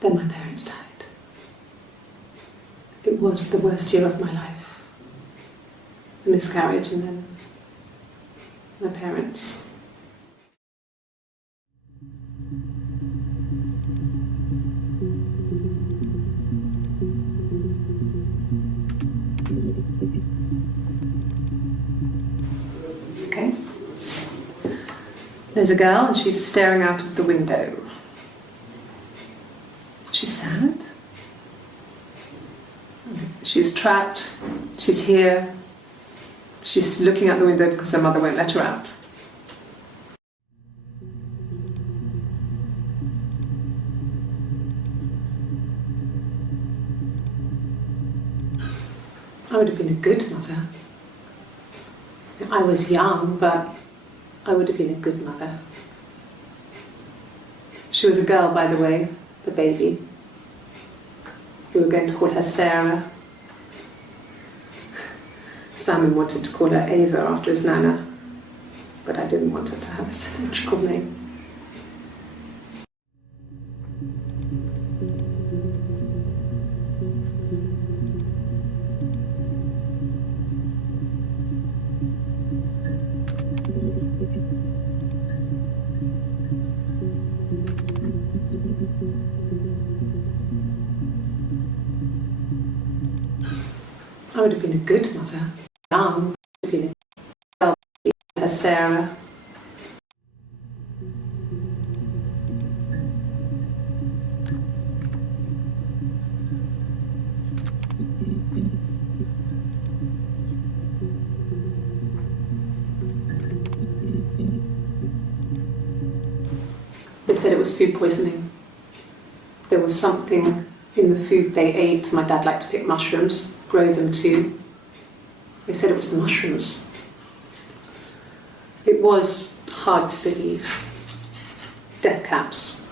Then my parents died. It was the worst year of my life. A miscarriage and then my parents. Okay. There's a girl and she's staring out of the window. She's sad. She's trapped. She's here. She's looking out the window because her mother won't let her out. I would have been a good mother. I was young, but I would have been a good mother. She was a girl, by the way, the baby. We were going to call her Sarah. Simon wanted to call her Ava after his nana, but I didn't want her to have a symmetrical name. I would have been a good mother. Young, would have been a girl, a Sarah. They said it was food poisoning. There was something in the food they ate. My dad liked to pick mushrooms, grow them too. They said it was the mushrooms. It was hard to believe. Death caps.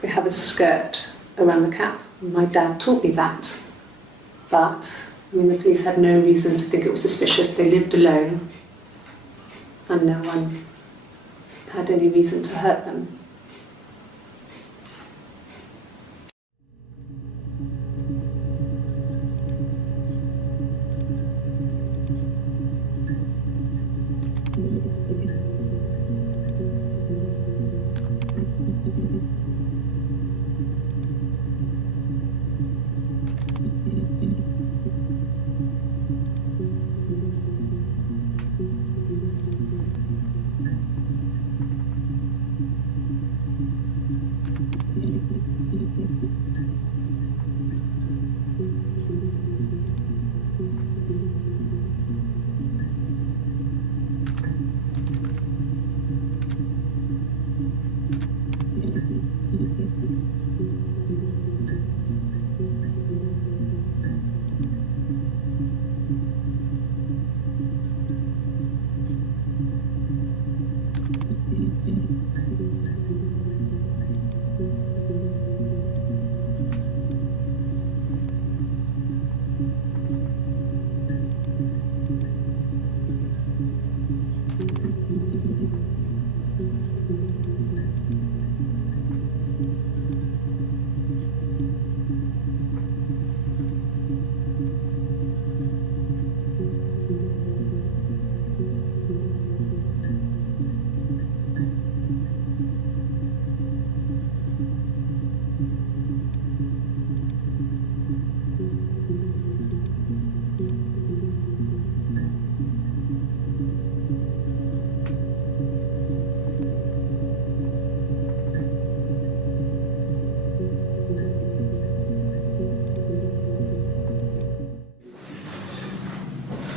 They have a skirt around the cap. My dad taught me that. But, the police had no reason to think it was suspicious. They lived alone. And no one had any reason to hurt them.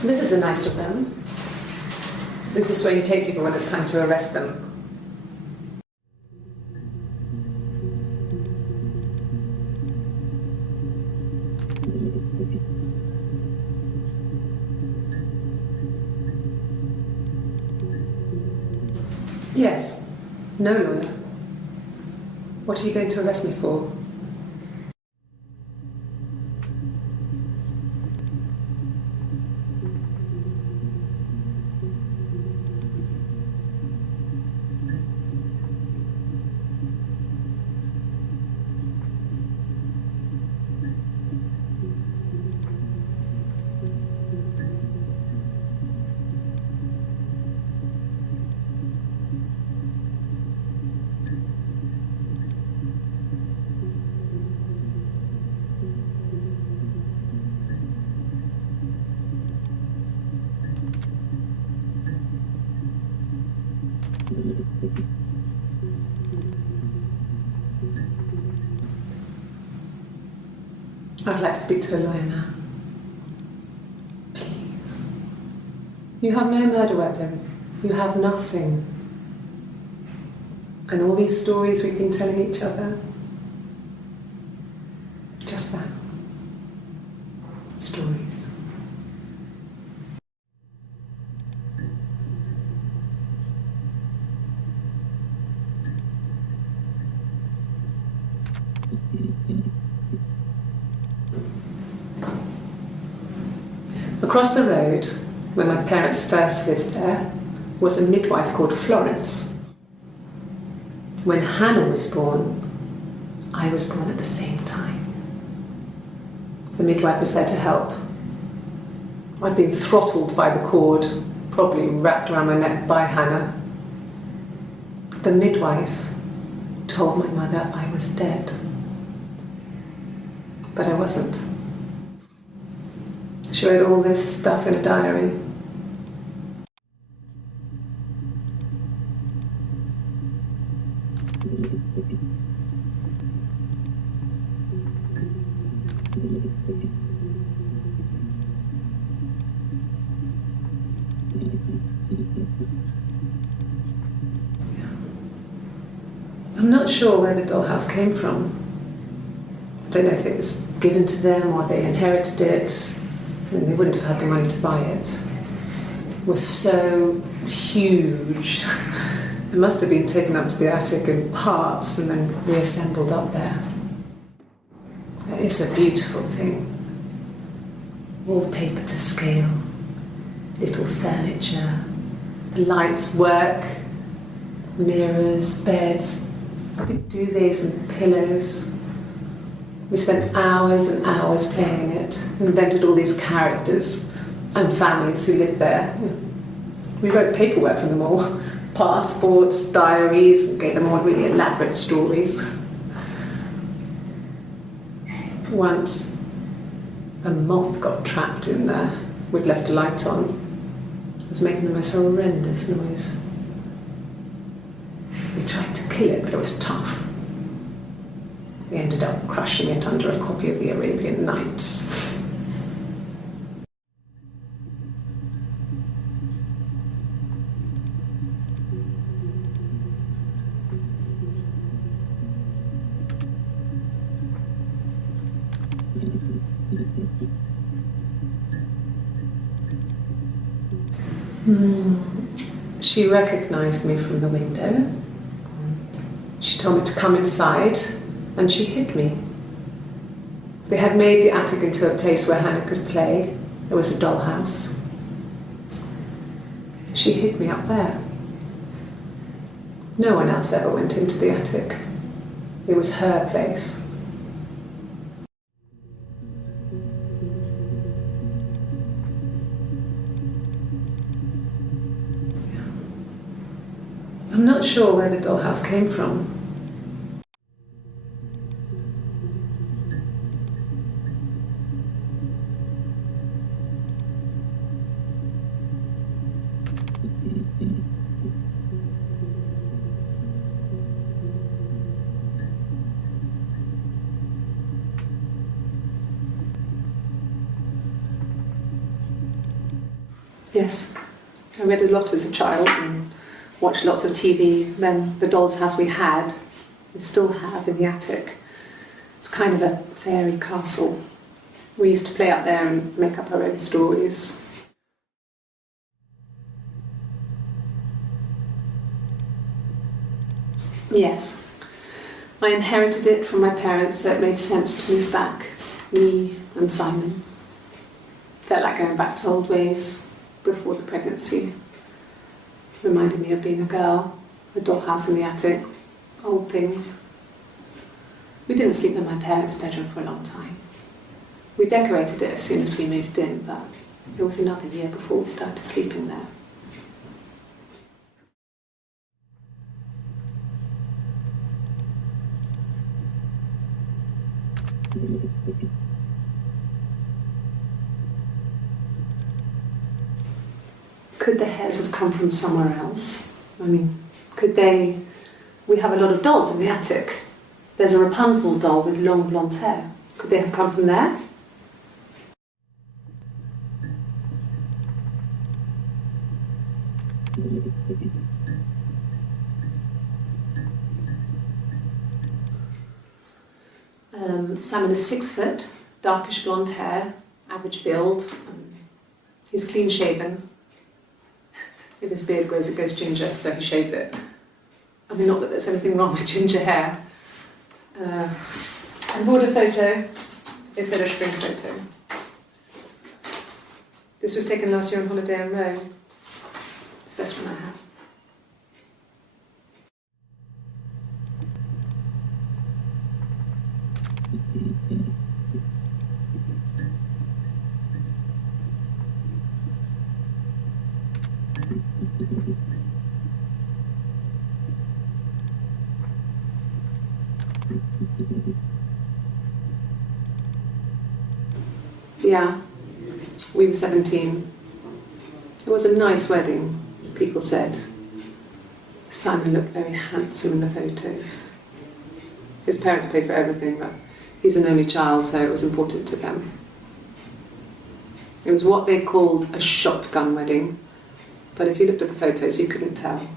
This is a nicer room. Is this where you take people when it's time to arrest them? Yes. No lawyer. What are you going to arrest me for? I'd like to speak to a lawyer now. Please. You have no murder weapon. You have nothing. And all these stories we've been telling each other. Just that. Stories. Across the road, where my parents first lived there, was a midwife called Florence. When Hannah was born, I was born at the same time. The midwife was there to help. I'd been throttled by the cord, probably wrapped around my neck by Hannah. The midwife told my mother I was dead. But I wasn't. She wrote all this stuff in a diary. I'm not sure where the dollhouse came from. I don't know if it was given to them or they inherited it. I mean, they wouldn't have had the money to buy it. It was so huge. It must have been taken up to the attic in parts and then reassembled up there. It's a beautiful thing. Wallpaper to scale, little furniture, the lights work, mirrors, beds, big duvets and pillows. We spent hours and hours playing in it, invented all these characters and families who lived there. We wrote paperwork for them all, passports, diaries, and gave them all really elaborate stories. Once, a moth got trapped in there. We'd left a light on. It was making the most horrendous noise. We tried to kill it, but it was tough. We ended up crushing it under a copy of the Arabian Nights. She recognized me from the window. She told me to come inside, and she hid me. They had made the attic into a place where Hannah could play. There was a dollhouse. She hid me up there. No one else ever went into the attic. It was her place. I'm not sure where the dollhouse came from. Yes, I read a lot as a child and watched lots of TV. Then the doll's house we had, we still have in the attic. It's kind of a fairy castle. We used to play up there and make up our own stories. Yes, I inherited it from my parents, so it made sense to move back, me and Simon. Felt like going back to old ways before the pregnancy. Reminded me of being a girl, the dollhouse in the attic, old things. We didn't sleep in my parents' bedroom for a long time. We decorated it as soon as we moved in, but it was another year before we started sleeping there. Could the hairs have come from somewhere else? I mean, We have a lot of dolls in the attic. There's a Rapunzel doll with long blonde hair. Could they have come from there? Simon is 6 foot, darkish blonde hair, average build. He's clean shaven. If his beard grows, it goes ginger, so he shaves it. I mean, not that there's anything wrong with ginger hair. I bought a photo. They said a spring photo. This was taken last year on holiday in Rome. It's the best one I have. Yeah, we were 17. It was a nice wedding, people said. Simon looked very handsome in the photos. His parents paid for everything, but he's an only child, so it was important to them. It was what they called a shotgun wedding, but if you looked at the photos, you couldn't tell.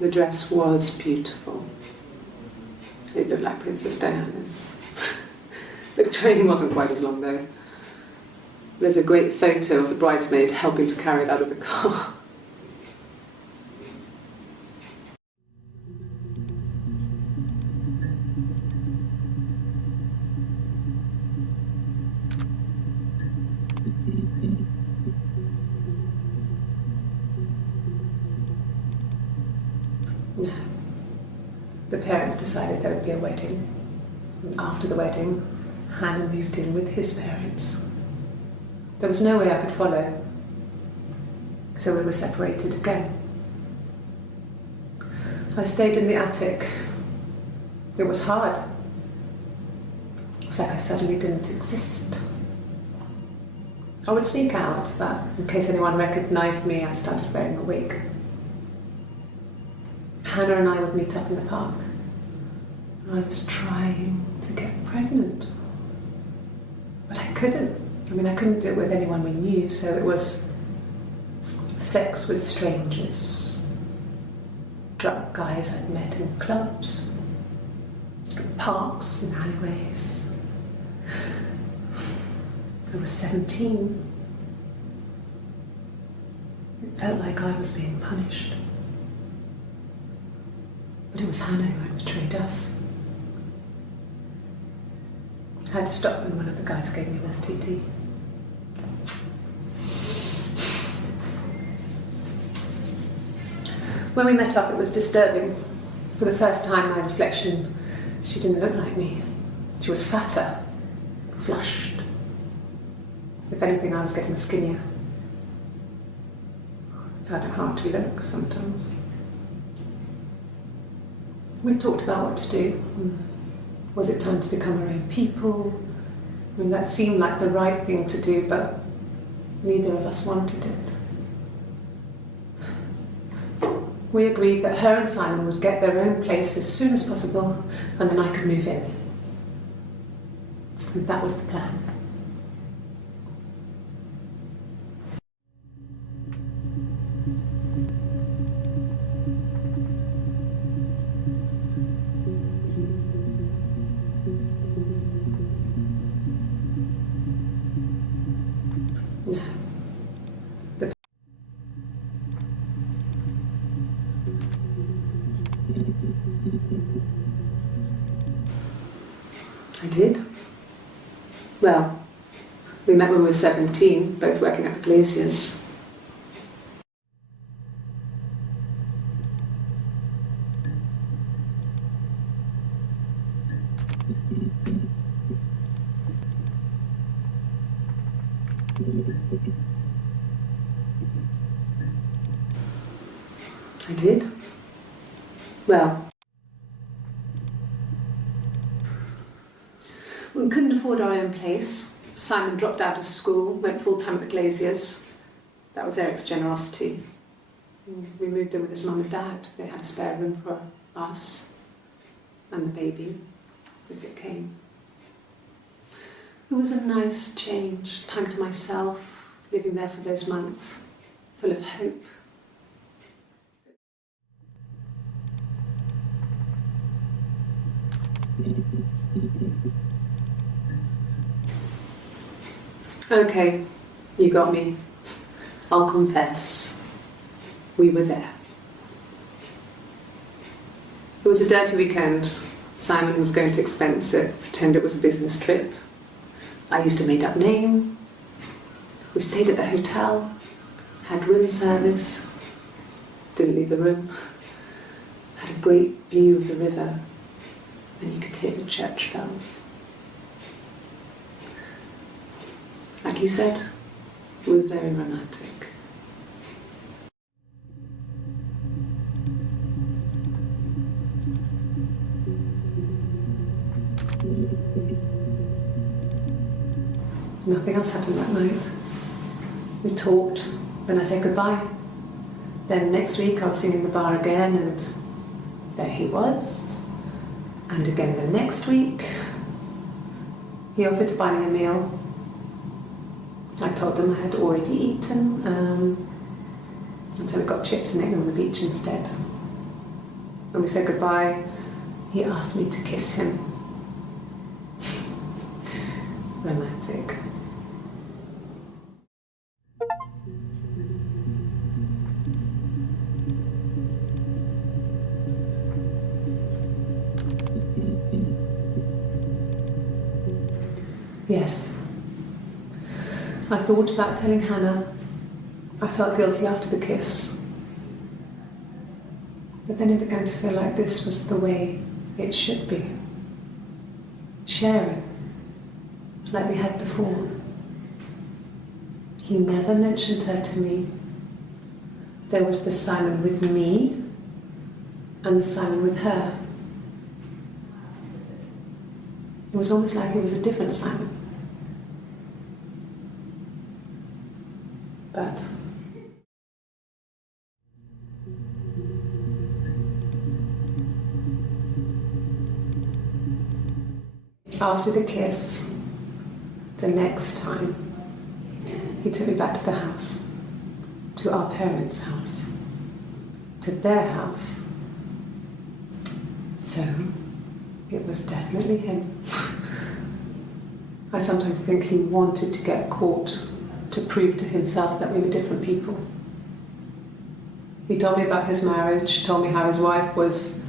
The dress was beautiful. It looked like Princess Diana's. The train wasn't quite as long though. There's a great photo of the bridesmaid helping to carry it out of the car. No. The parents decided there would be a wedding. And after the wedding, Hannah moved in with his parents. There was no way I could follow, so we were separated again. I stayed in the attic. It was hard. It's like I suddenly didn't exist. I would sneak out, but in case anyone recognised me, I started wearing a wig. Hannah and I would meet up in the park. I was trying to get pregnant. But I couldn't. I mean, I couldn't do it with anyone we knew, so it was sex with strangers. Drunk guys I'd met in clubs, parks and alleyways. I was 17. It felt like I was being punished. But it was Hannah who had betrayed us. I had to stop when one of the guys gave me an STD. When we met up, it was disturbing. For the first time, my reflection, she didn't look like me. She was fatter, flushed. If anything, I was getting skinnier. I found it hard to look sometimes. We talked about what to do. Was it time to become our own people? I mean, that seemed like the right thing to do, but neither of us wanted it. We agreed that her and Simon would get their own place as soon as possible, and then I could move in. And that was the plan. No. I did. Well, we met when we were 17, both working at the Glaziers. I did. Well, we couldn't afford our own place. Simon dropped out of school, went full-time at the Glaziers. That was Eric's generosity. We moved in with his mum and dad. They had a spare room for us and the baby, if it came. It was a nice change, time to myself, living there for those months, full of hope. Okay, you got me. I'll confess. We were there. It was a dirty weekend. Simon was going to expense it, pretend it was a business trip. I used a made-up name. We stayed at the hotel, had room service, didn't leave the room, had a great view of the river, and you could hear the church bells. Like you said, it was very romantic. Nothing else happened that night. We talked, then I said goodbye. Then next week I was singing the bar again, and there he was. And again the next week, he offered to buy me a meal. I told him I had already eaten, and so we got chips and ate them on the beach instead. When we said goodbye, he asked me to kiss him. Romantic. Yes. I thought about telling Hannah. I felt guilty after the kiss. But then it began to feel like this was the way it should be. Sharing, like we had before. He never mentioned her to me. There was the Simon with me and the Simon with her. It was almost like it was a different Simon. But after the kiss, the next time, he took me back to the house, to our parents' house, to their house. So, it was definitely him. I sometimes think he wanted to get caught to prove to himself that we were different people. He told me about his marriage, told me how his wife was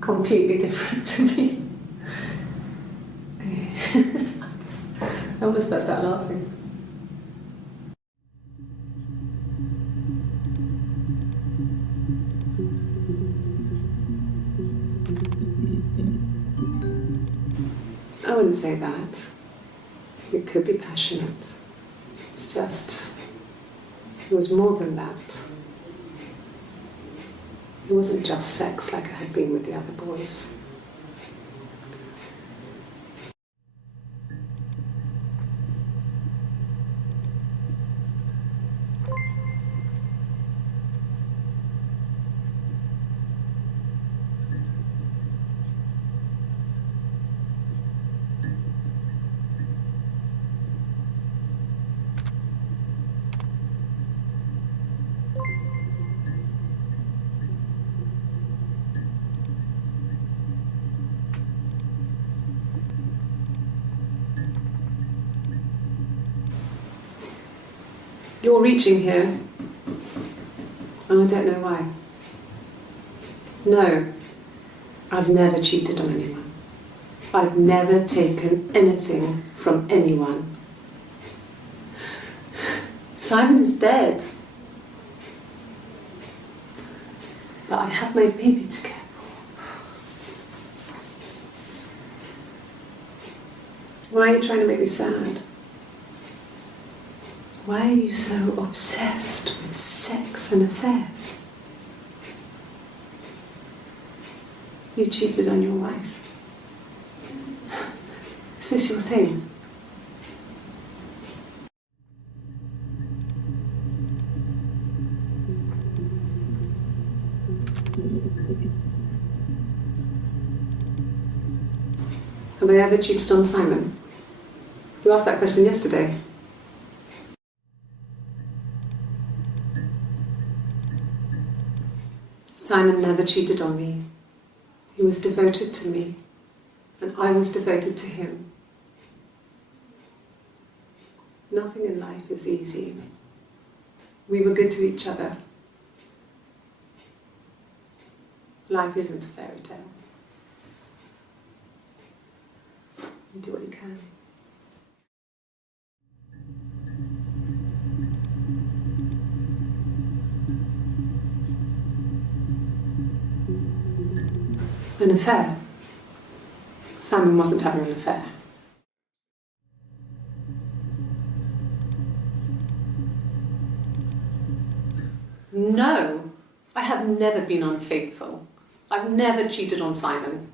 completely different to me. I almost burst out laughing. I wouldn't say that. It could be passionate. It's just, it was more than that. It wasn't just sex like I had been with the other boys. You're reaching here. Oh, I don't know why. No, I've never cheated on anyone. I've never taken anything from anyone. Simon is dead. But I have my baby to care for. Why are you trying to make me sad? Why are you so obsessed with sex and affairs? You cheated on your wife. Is this your thing? Have I ever cheated on Simon? You asked that question yesterday. Simon never cheated on me. He was devoted to me, and I was devoted to him. Nothing in life is easy. We were good to each other. Life isn't a fairy tale. You do what you can. An affair? Simon wasn't having an affair. No, I have never been unfaithful. I've never cheated on Simon.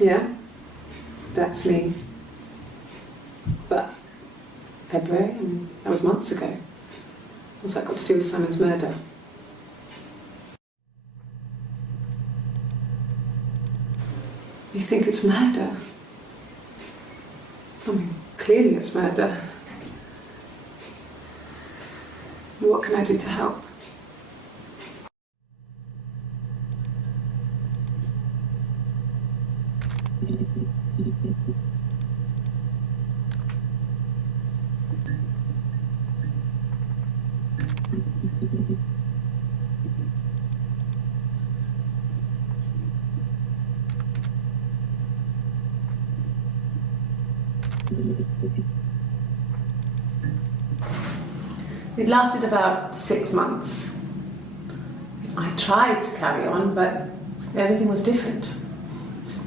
Yeah, that's me. But February, I mean, that was months ago. What's that got to do with Simon's murder? You think it's murder? I mean, clearly it's murder. What can I do to help? It lasted about 6 months. I tried to carry on, but everything was different.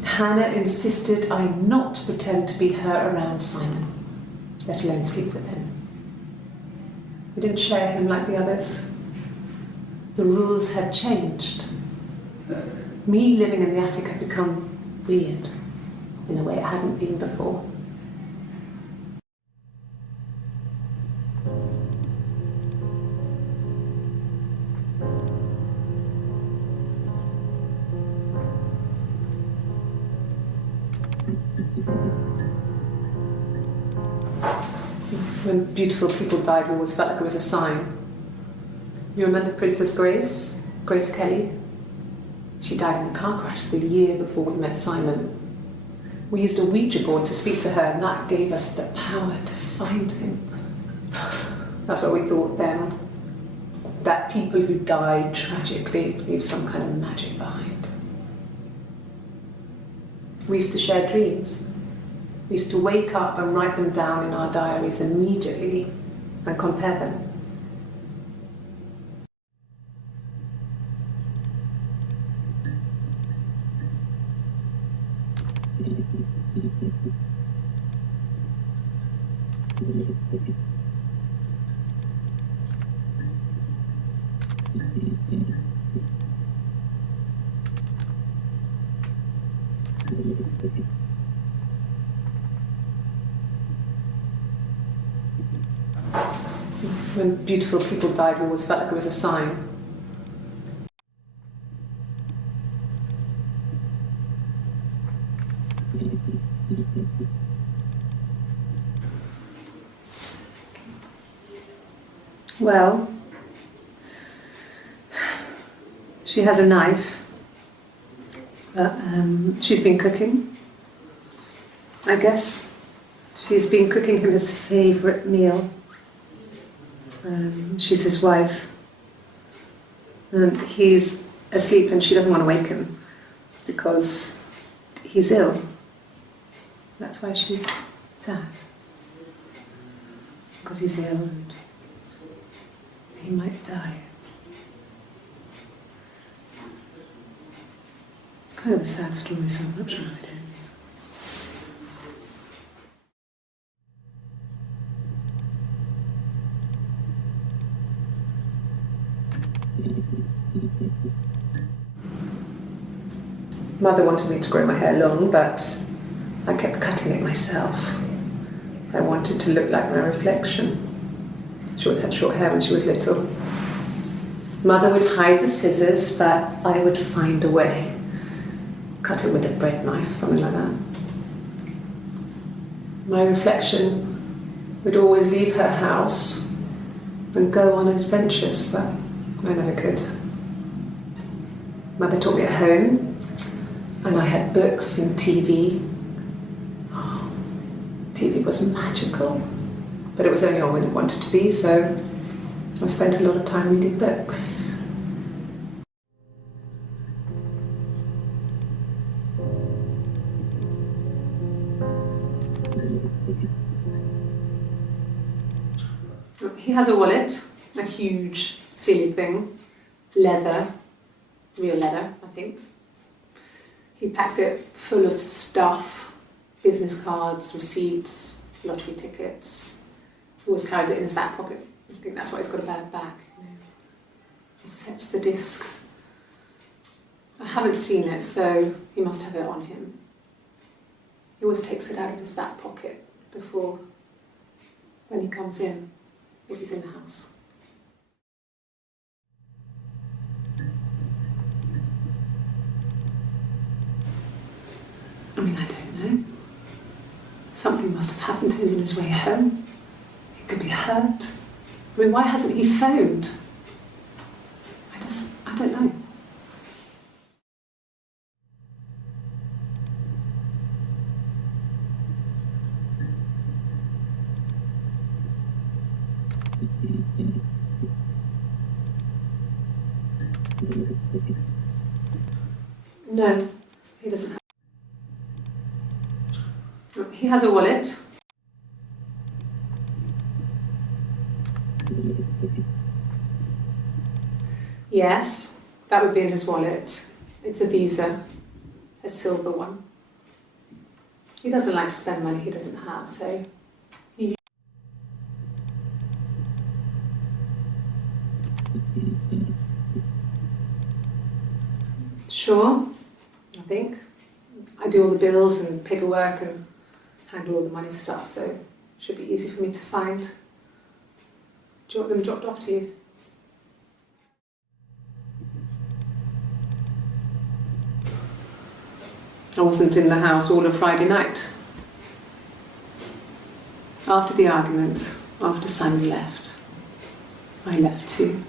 Hannah insisted I not pretend to be her around Simon, let alone sleep with him. We didn't share him like the others. The rules had changed. Me living in the attic had become weird in a way it hadn't been before. When beautiful people died, we always felt like it was a sign. You remember Princess Grace? Grace Kelly? She died in a car crash the year before we met Simon. We used a Ouija board to speak to her, and that gave us the power to find him. That's what we thought then. That people who died tragically leave some kind of magic behind. We used to share dreams. We used to wake up and write them down in our diaries immediately and compare them. When beautiful people died, we always felt like it was a sign. Well, she has a knife. She's been cooking, I guess. She's been cooking him his favourite meal. She's his wife. And he's asleep and she doesn't want to wake him because he's ill. That's why she's sad. Because he's ill and he might die. It's kind of a sad story, so I'm not sure how it ends. Mother wanted me to grow my hair long, but I kept cutting it myself. I wanted to look like my reflection. She always had short hair when she was little. Mother would hide the scissors, but I would find a way. Cut it with a bread knife, something like that. My reflection would always leave her house and go on adventures, but I never could. Mother taught me at home, and I had books and TV. Oh, TV was magical, but it was only on when it wanted to be, so I spent a lot of time reading books. He has a wallet, a huge, silly thing, leather, real leather, I think. He packs it full of stuff, business cards, receipts, lottery tickets. He always carries it in his back pocket. I think that's why he's got a bad back. He sets the discs. I haven't seen it, so he must have it on him. He always takes it out of his back pocket before, when he comes in, if he's in the house. I mean, I don't know. Something must have happened to him on his way home. He could be hurt. I mean, why hasn't he phoned? I don't know. No, he doesn't have. He has a wallet. Yes, that would be in his wallet. It's a Visa, a silver one. He doesn't like to spend money he doesn't have, so he... Sure, I think. I do all the bills and paperwork and handle all the money stuff, so it should be easy for me to find. Do you want them dropped off to you? I wasn't in the house all of Friday night. After the argument, after Simon left, I left too.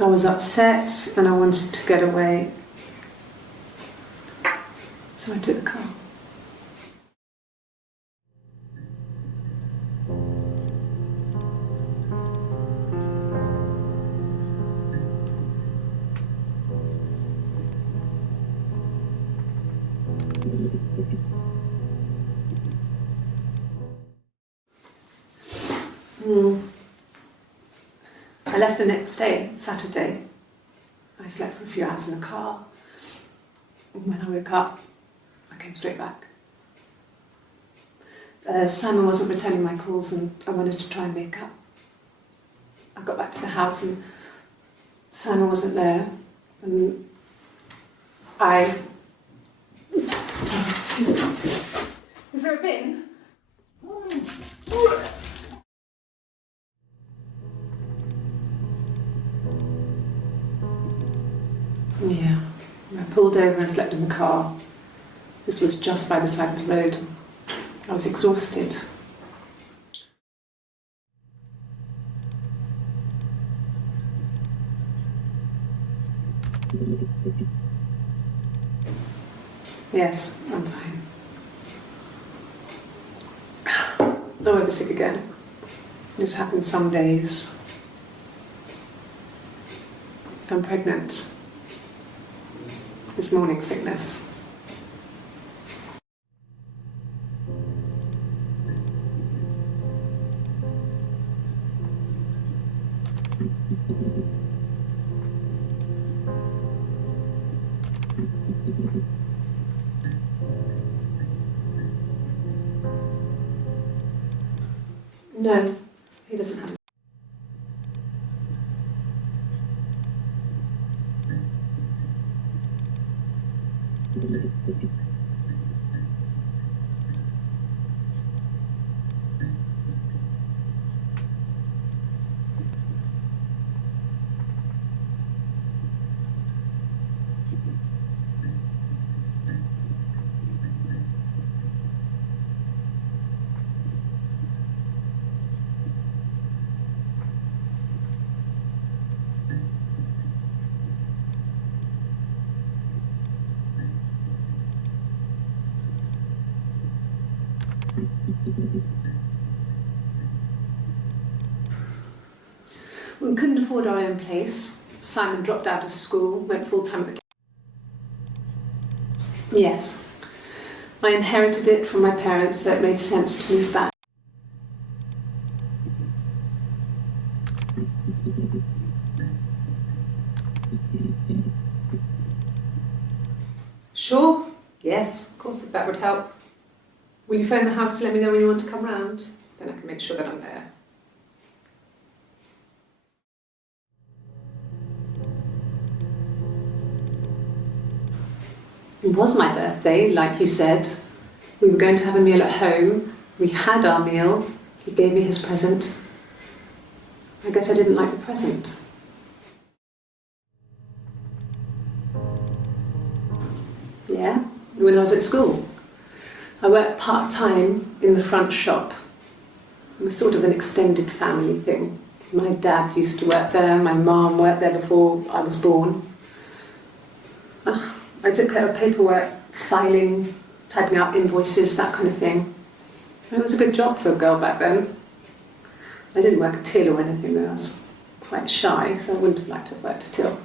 I was upset and I wanted to get away, so I took the car. I left the next day, Saturday. I slept for a few hours in the car. And when I woke up, I came straight back. Simon wasn't returning my calls and I wanted to try and make up. I got back to the house and Simon wasn't there. And I... Excuse me. Is there a bin? Yeah, I pulled over and slept in the car. This was just by the side of the road. I was exhausted. Yes, I'm fine. I won't be sick again. This happens some days. I'm pregnant. It's morning sickness. No, he doesn't have it. We couldn't afford our own place. Simon dropped out of school, went full-time at the... Yes. I inherited it from my parents, so it made sense to move back. Sure. Yes, of course, if that would help. Will you phone the house to let me know when you want to come round? Then I can make sure that I'm there. It was my birthday, like you said. We were going to have a meal at home. We had our meal. He gave me his present. I guess I didn't like the present. Yeah, when I was at school. I worked part-time in the front shop. It was sort of an extended family thing. My dad used to work there, my mum worked there before I was born. I took care of paperwork, filing, typing out invoices, that kind of thing. It was a good job for a girl back then. I didn't work a till or anything though. I was quite shy, so I wouldn't have liked to have worked a till.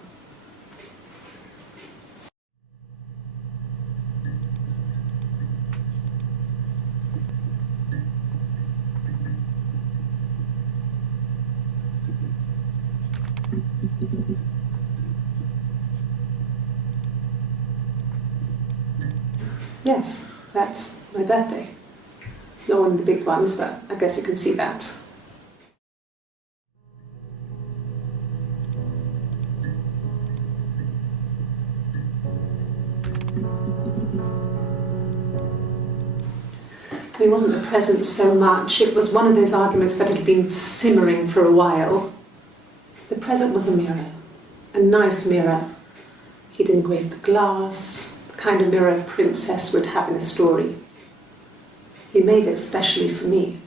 Yes, that's my birthday. Not one of the big ones, but I guess you can see that. It wasn't the present so much, it was one of those arguments that had been simmering for a while. The present was a mirror, a nice mirror. He'd engraved the glass, the kind of mirror a princess would have in a story. He made it especially for me.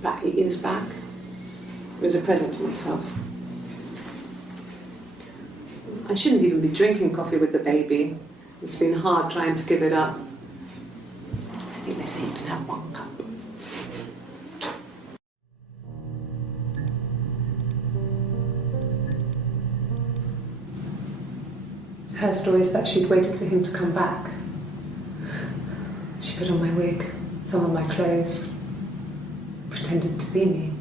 About 8 years back, it was a present to myself. I shouldn't even be drinking coffee with the baby. It's been hard trying to give it up. I think they say you can have 1 cup. Her story is that she'd waited for him to come back. She put on my wig, some of my clothes, pretended to be me.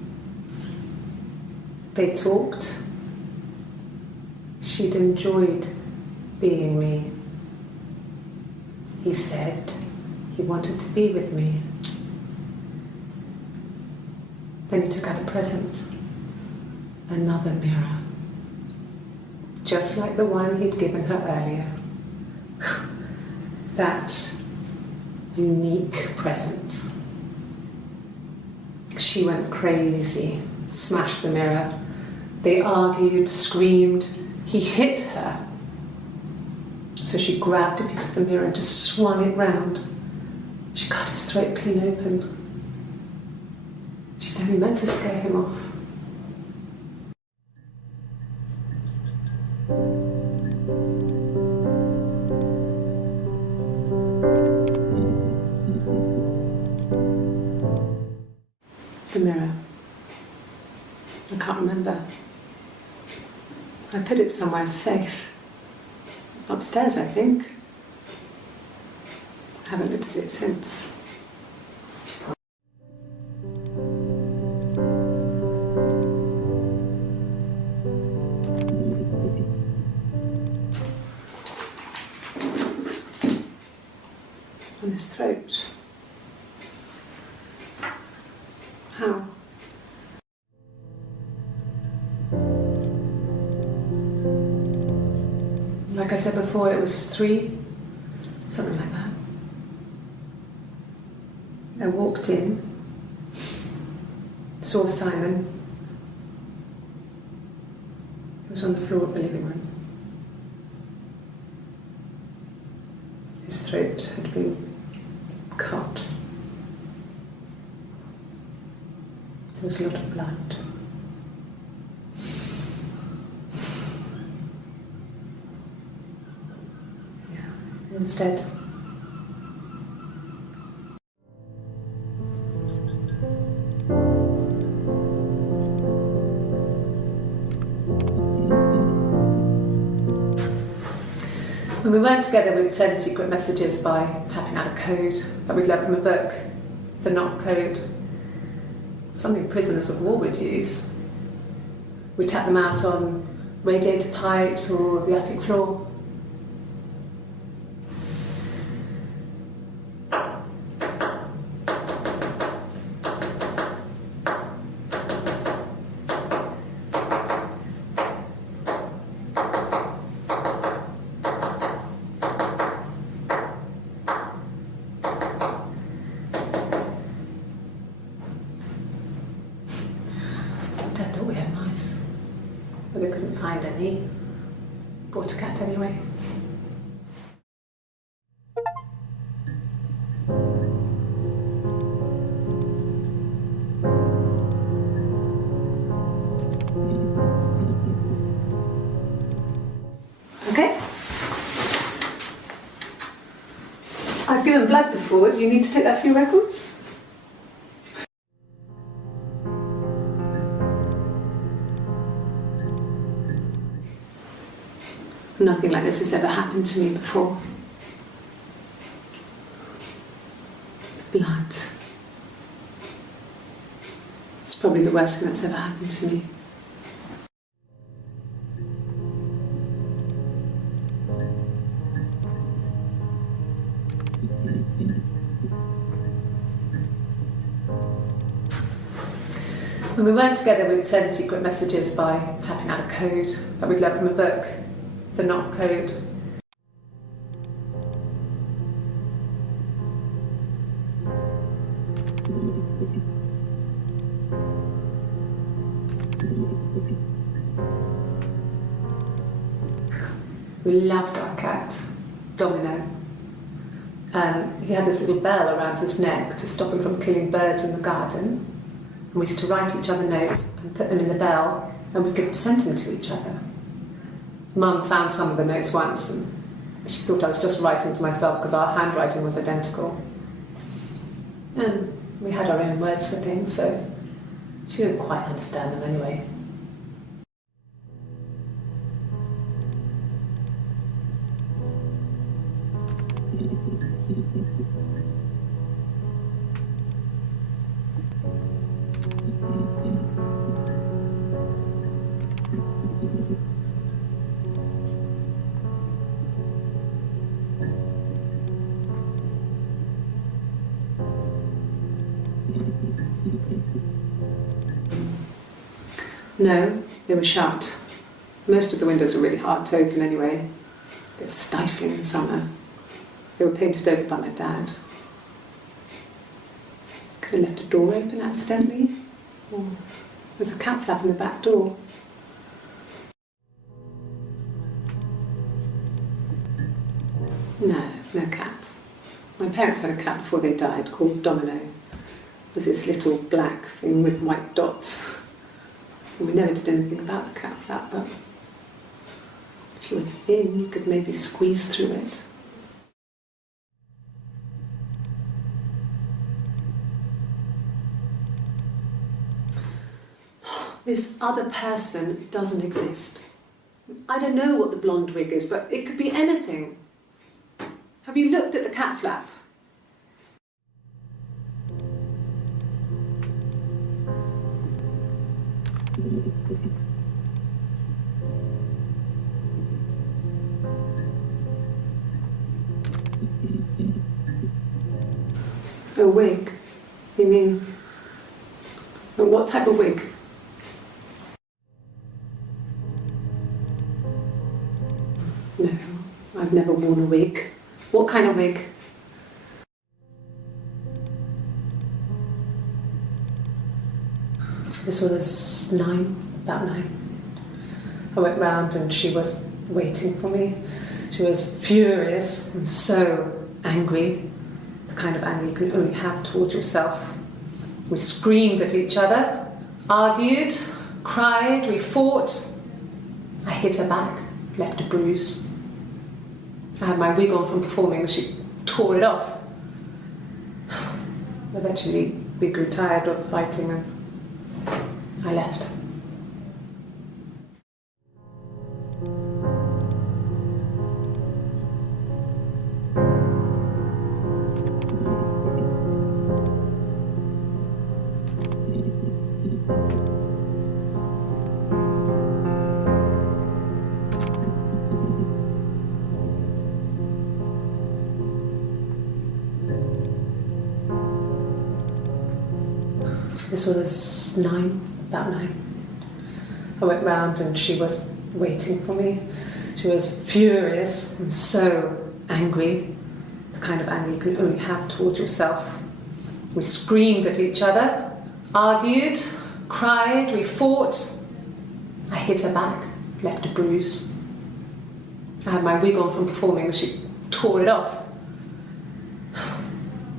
They talked. She'd enjoyed being me. He said he wanted to be with me. Then he took out a present, another mirror, just like the one he'd given her earlier. That unique present. She went crazy, smashed the mirror. They argued, screamed. He hit her. So she grabbed a piece of the mirror and just swung it round. She cut his throat clean open. She'd only meant to scare him off. The mirror. I can't remember. I put it somewhere safe. Upstairs, I think. I haven't looked at it since. On his throat. How? Like I said before, it was 3, something like that. I walked in, saw Simon. He was on the floor of the living room. His throat had been cut. There was a lot of blood. Yeah, he was dead. When we weren't together, we'd send secret messages by tapping out a code that we'd learned from a book, the knock code. Something prisoners of war would use. We'd tap them out on radiator pipes or the attic floor. Dad thought we had mice, but they couldn't find any. Bought a cat anyway. Okay. I've given blood before. Do you need to take that for your records? Nothing like this has ever happened to me before. The blood. It's probably the worst thing that's ever happened to me. When we weren't together, we'd send secret messages by tapping out a code that we'd learned from a book, the knock code. We loved our cat, Domino. He had this little bell around his neck to stop him from killing birds in the garden. And we used to write each other notes and put them in the bell, and we could send them to each other. Mum found some of the notes once, and she thought I was just writing to myself because our handwriting was identical. And we had our own words for things, so she didn't quite understand them anyway. No, they were shut. Most of the windows were really hard to open anyway. They're stifling in summer. They were painted over by my dad. Could have left a door open accidentally. Or there's a cat flap in the back door. No cat. My parents had a cat before they died called Domino. was this little black thing with white dots. And we never did anything about the cat flap, but if you were thin, you could maybe squeeze through it. This other person doesn't exist. I don't know what the blonde wig is, but it could be anything. Have you looked at the cat flap? A wig? You mean... what type of wig? No, I've never worn a wig. What kind of wig? This was about 9. I went round and she was waiting for me. She was furious and so angry, the kind of anger you can only have towards yourself. We screamed at each other, argued, cried, we fought. I hit her back, left a bruise. I had my wig on from performing, she tore it off. Eventually we grew tired of fighting and I left. This was about 9. I went round and she was waiting for me. She was furious and so angry, the kind of anger you can only have towards yourself. We screamed at each other, argued, cried, we fought. I hit her back, left a bruise. I had my wig on from performing, she tore it off.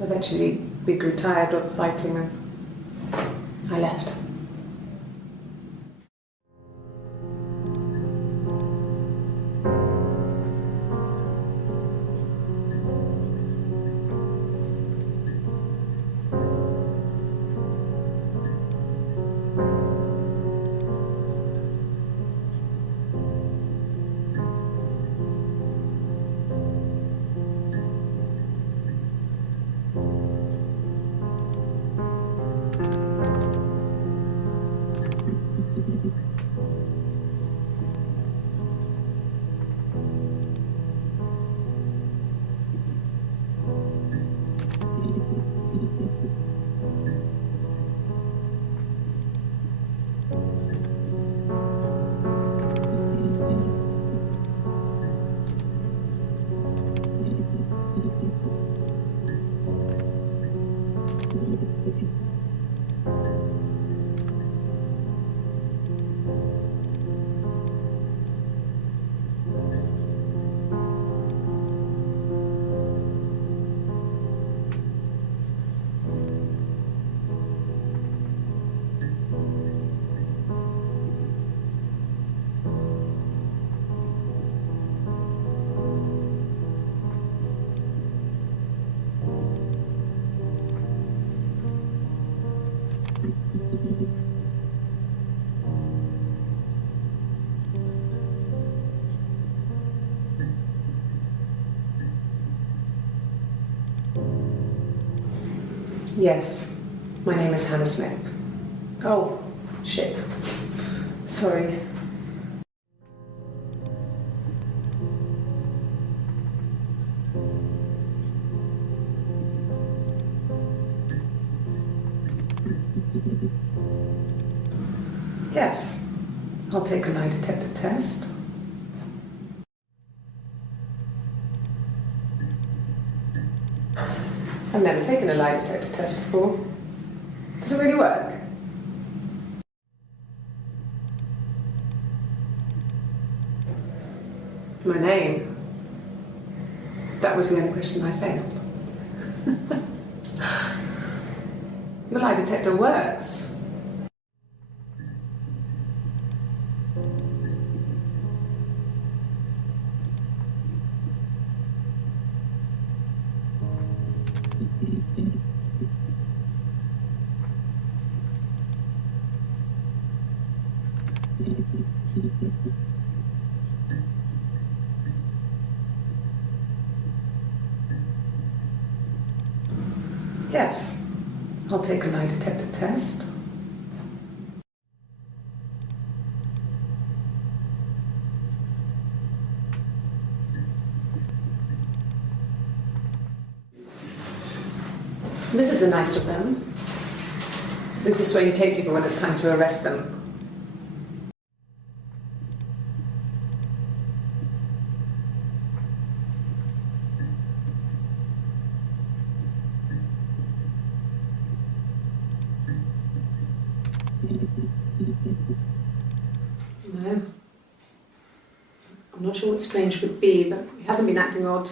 Eventually we grew tired of fighting and I left. Yes, my name is Hannah Smith. Oh, shit. Sorry. Yes, I'll take a lie detector test. I've never taken a lie detector test before. Does it really work? My name. That was the only question I failed. Your lie detector works. Yes, I'll take a lie detector test. This is a nice of them. Is this where you take people when it's time to arrest them? No. I'm not sure what Strange would be, but he hasn't been acting odd.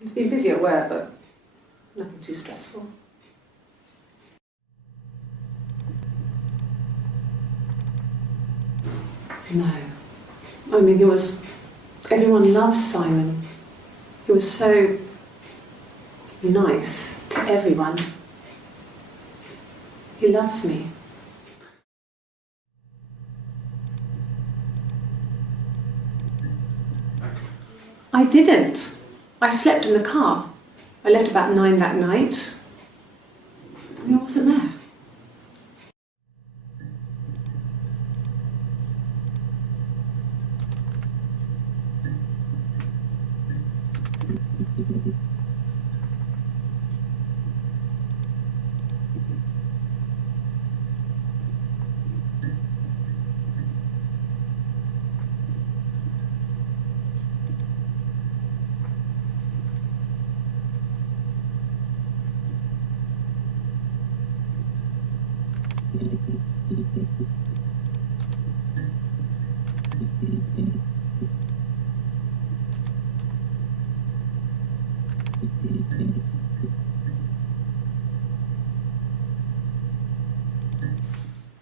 He's been busy at work, but nothing too stressful. No. I mean, everyone loves Simon. He was so nice to everyone. He loves me. I didn't. I slept in the car. I left about 9 that night. I wasn't there.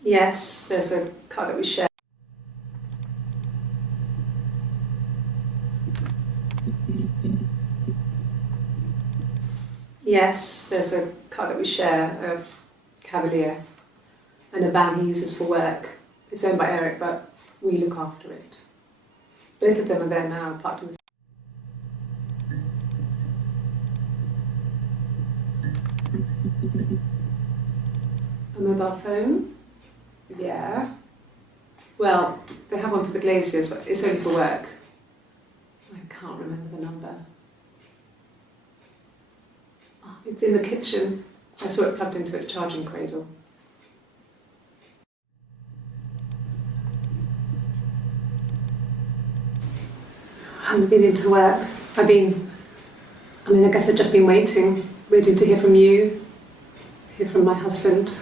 Yes, there's a car that we share. Yes, there's a car that we share, a Cavalier, and a van he uses for work. It's owned by Eric, but we look after it. Both of them are there now, parked in the... A mobile phone? Yeah. Well, they have one for the Glaziers, but it's only for work. I can't remember the number. Oh, it's in the kitchen. I saw it plugged into its charging cradle. I haven't been into work. I guess I've just been waiting to hear from you, hear from my husband.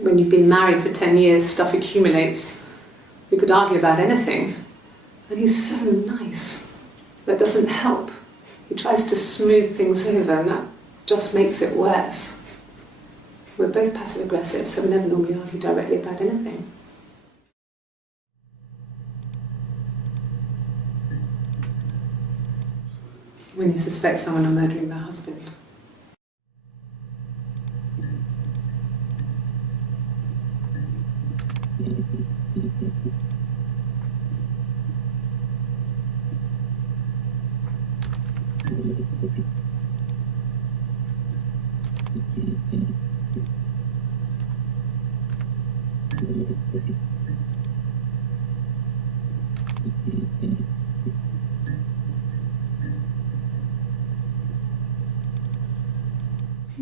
When you've been married for 10 years, stuff accumulates. We could argue about anything. And he's so nice. That doesn't help. He tries to smooth things over, and that just makes it worse. We're both passive aggressive, so we never normally argue directly about anything. When you suspect someone of murdering their husband.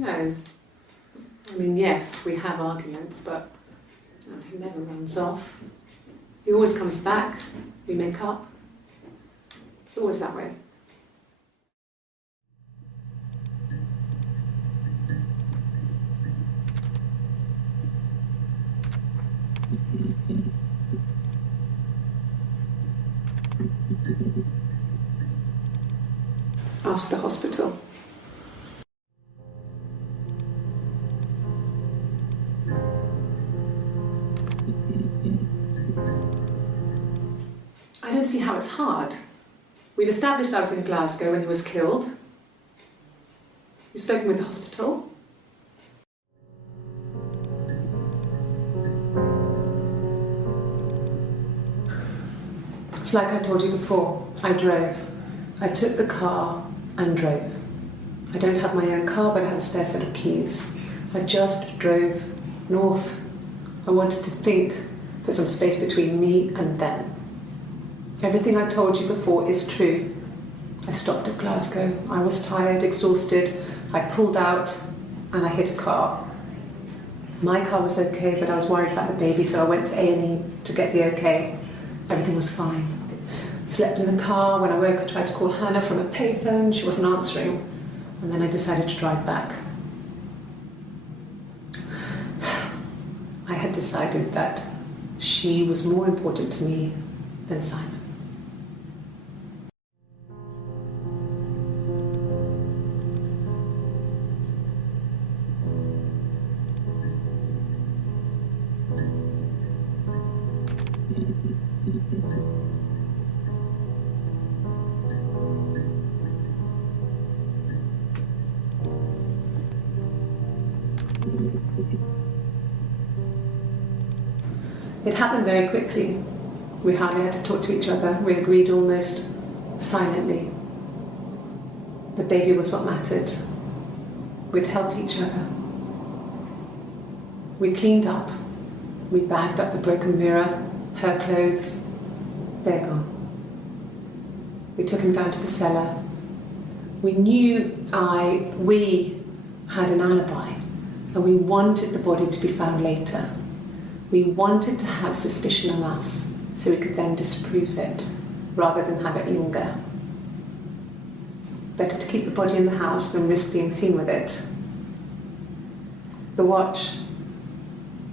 No. I mean, yes, we have arguments, but he never runs off. He always comes back. We make up. It's always that way. Ask the hospital. I don't see how it's hard. We've established I was in Glasgow when he was killed. You've spoken with the hospital. It's like I told you before. I drove. I took the car and drove. I don't have my own car, but I have a spare set of keys. I just drove north. I wanted to think, put some space between me and them. Everything I told you before is true. I stopped at Glasgow. I was tired, exhausted. I pulled out and I hit a car. My car was okay, but I was worried about the baby, so I went to A&E to get the okay. Everything was fine. Slept in the car. When I woke, I tried to call Hannah from a payphone. She wasn't answering. And then I decided to drive back. I had decided that she was more important to me than Simon. It happened very quickly. We hardly had to talk to each other. We agreed almost silently. The baby was what mattered. We'd help each other. We cleaned up. We bagged up the broken mirror, her clothes. They're gone. We took him down to the cellar. We knew we had an alibi, and we wanted the body to be found later. We wanted to have suspicion on us so we could then disprove it rather than have it linger. Better to keep the body in the house than risk being seen with it. The watch,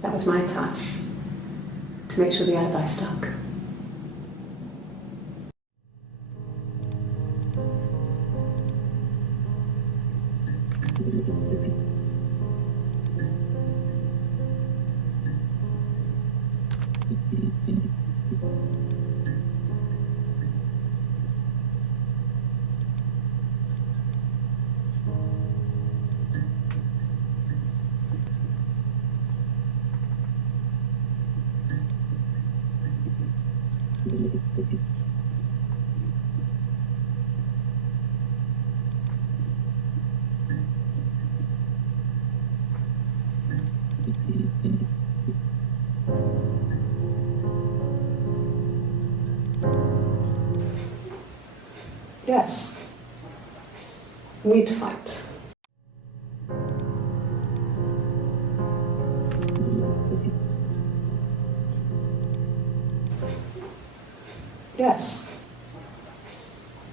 that was my touch to make sure the alibi stuck. Yes, we'd fight. Yes,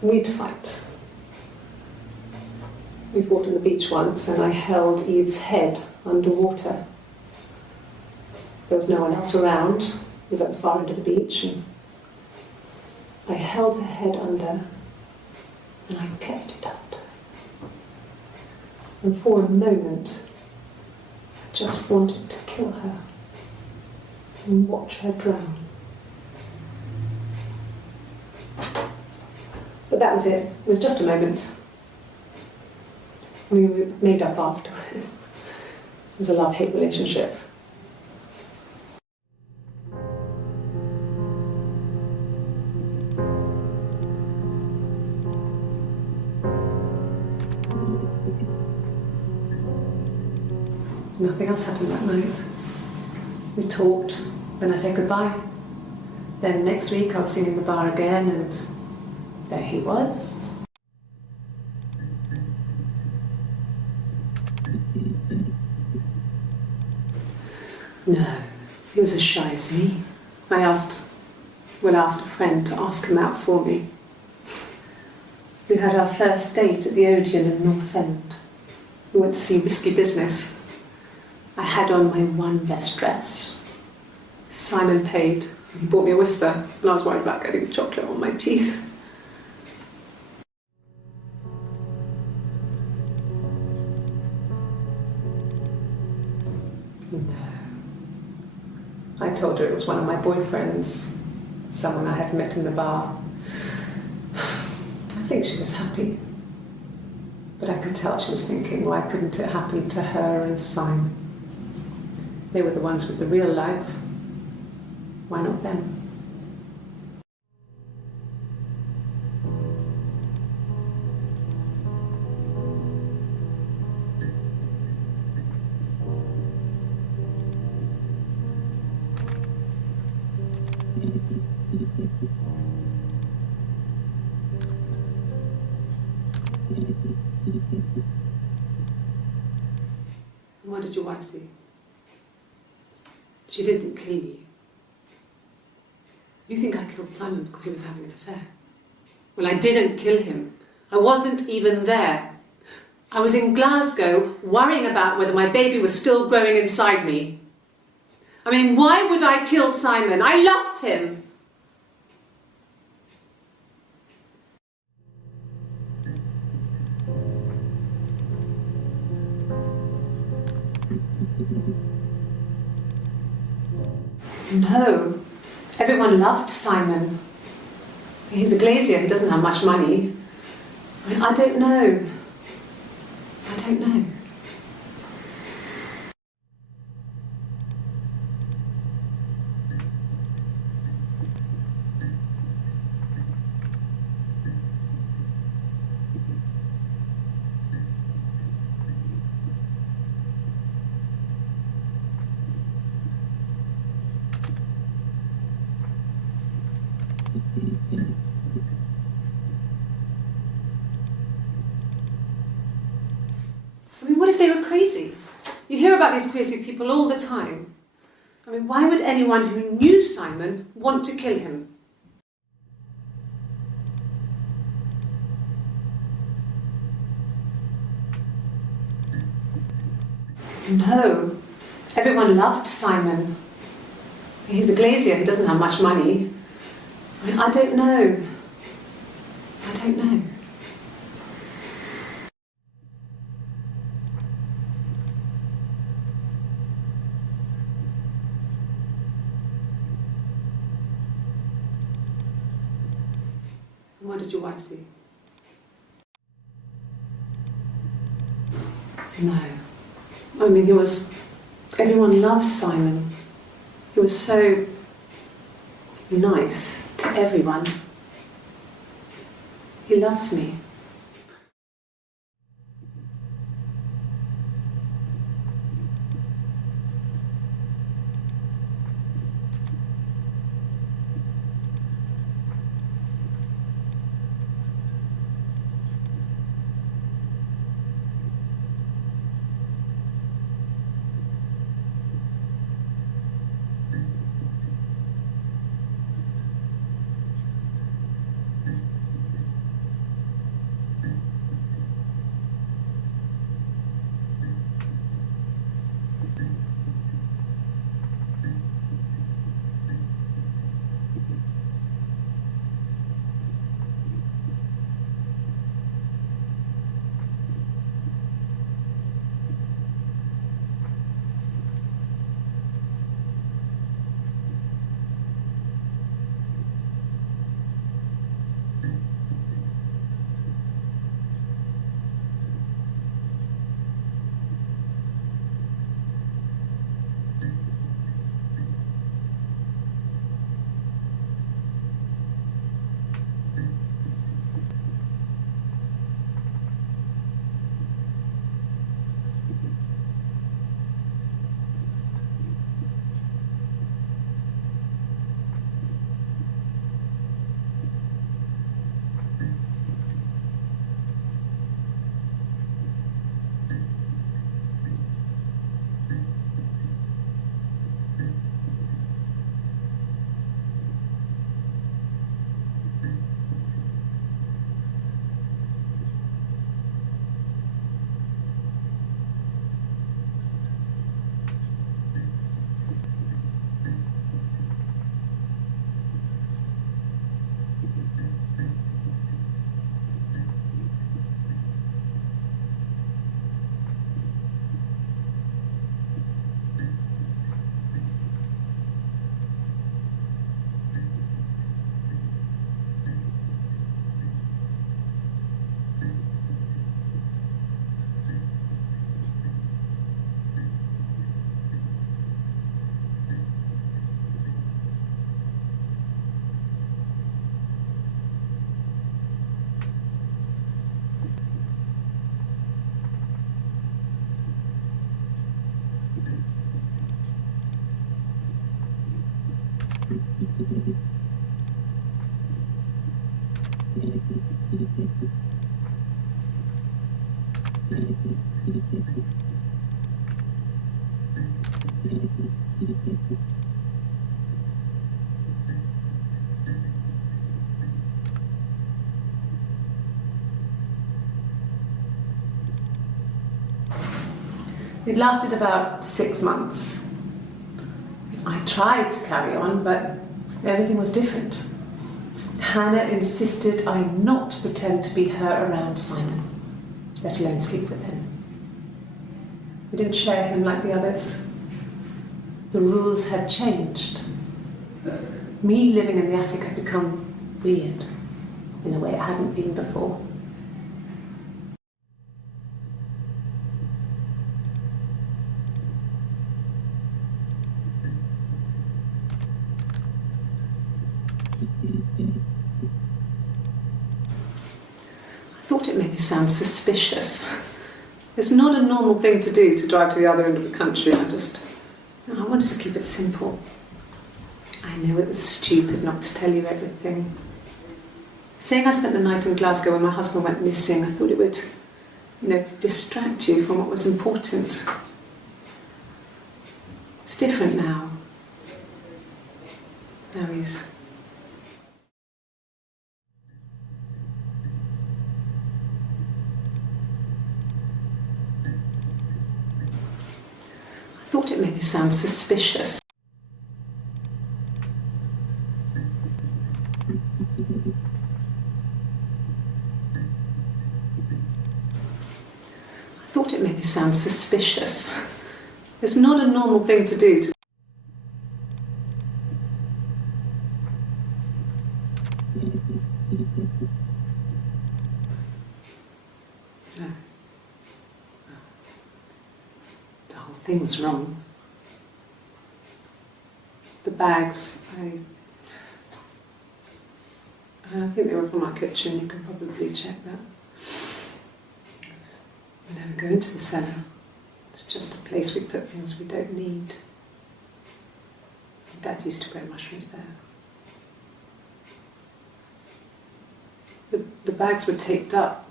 we'd fight. We fought on the beach once and I held Eve's head underwater. There was no one else around. It was at the far end of the beach and I held her head under and I kept it out. And for a moment, I just wanted to kill her and watch her drown. But that was it. It was just a moment. We made up afterwards. It was a love-hate relationship. Nothing else happened that night. We talked, then I said goodbye. Then next week I was singing in the bar again and there he was. No, he was as shy as me. I asked a friend to ask him out for me. We had our first date at the Odeon in North End. We went to see Risky Business. I had on my one best dress. Simon paid. He bought me a Whisper, and I was worried about getting chocolate on my teeth. No. I told her it was one of my boyfriends, someone I had met in the bar. I think she was happy. But I could tell she was thinking, why couldn't it happen to her and Simon? They were the ones with the real life. Why not them? And what did your wife do? She didn't kill you. You think I killed Simon because he was having an affair? Well, I didn't kill him. I wasn't even there. I was in Glasgow worrying about whether my baby was still growing inside me. I mean, why would I kill Simon? I loved him. No, everyone loved Simon. He's a glazier, he doesn't have much money. I don't know. I don't know. I mean, what if they were crazy? You hear about these crazy people all the time. I mean, why would anyone who knew Simon want to kill him? No, everyone loved Simon. He's a glazier, he doesn't have much money. I don't know. I don't know. And what did your wife do? No. I mean, everyone loves Simon. He was so nice to everyone. He loves me. It lasted about 6 months. I tried to carry on, but everything was different. Hannah insisted I not pretend to be her around Simon, let alone sleep with him. We didn't share him like the others. The rules had changed. Me living in the attic had become weird in a way it hadn't been before. I thought it made me sound suspicious. It's not a normal thing to do, to drive to the other end of the country. I wanted to keep it simple. I knew it was stupid not to tell you everything. Saying I spent the night in Glasgow when my husband went missing, I thought it would, distract you from what was important. It's different now. Now he's... I thought it made me sound suspicious. I thought it made me sound suspicious. It's not a normal thing to do. No. The whole thing was wrong. The bags, I think they were from our kitchen. You can probably check that. We never go into the cellar. It's just a place we put things we don't need. Dad used to grow mushrooms there. The bags were taped up.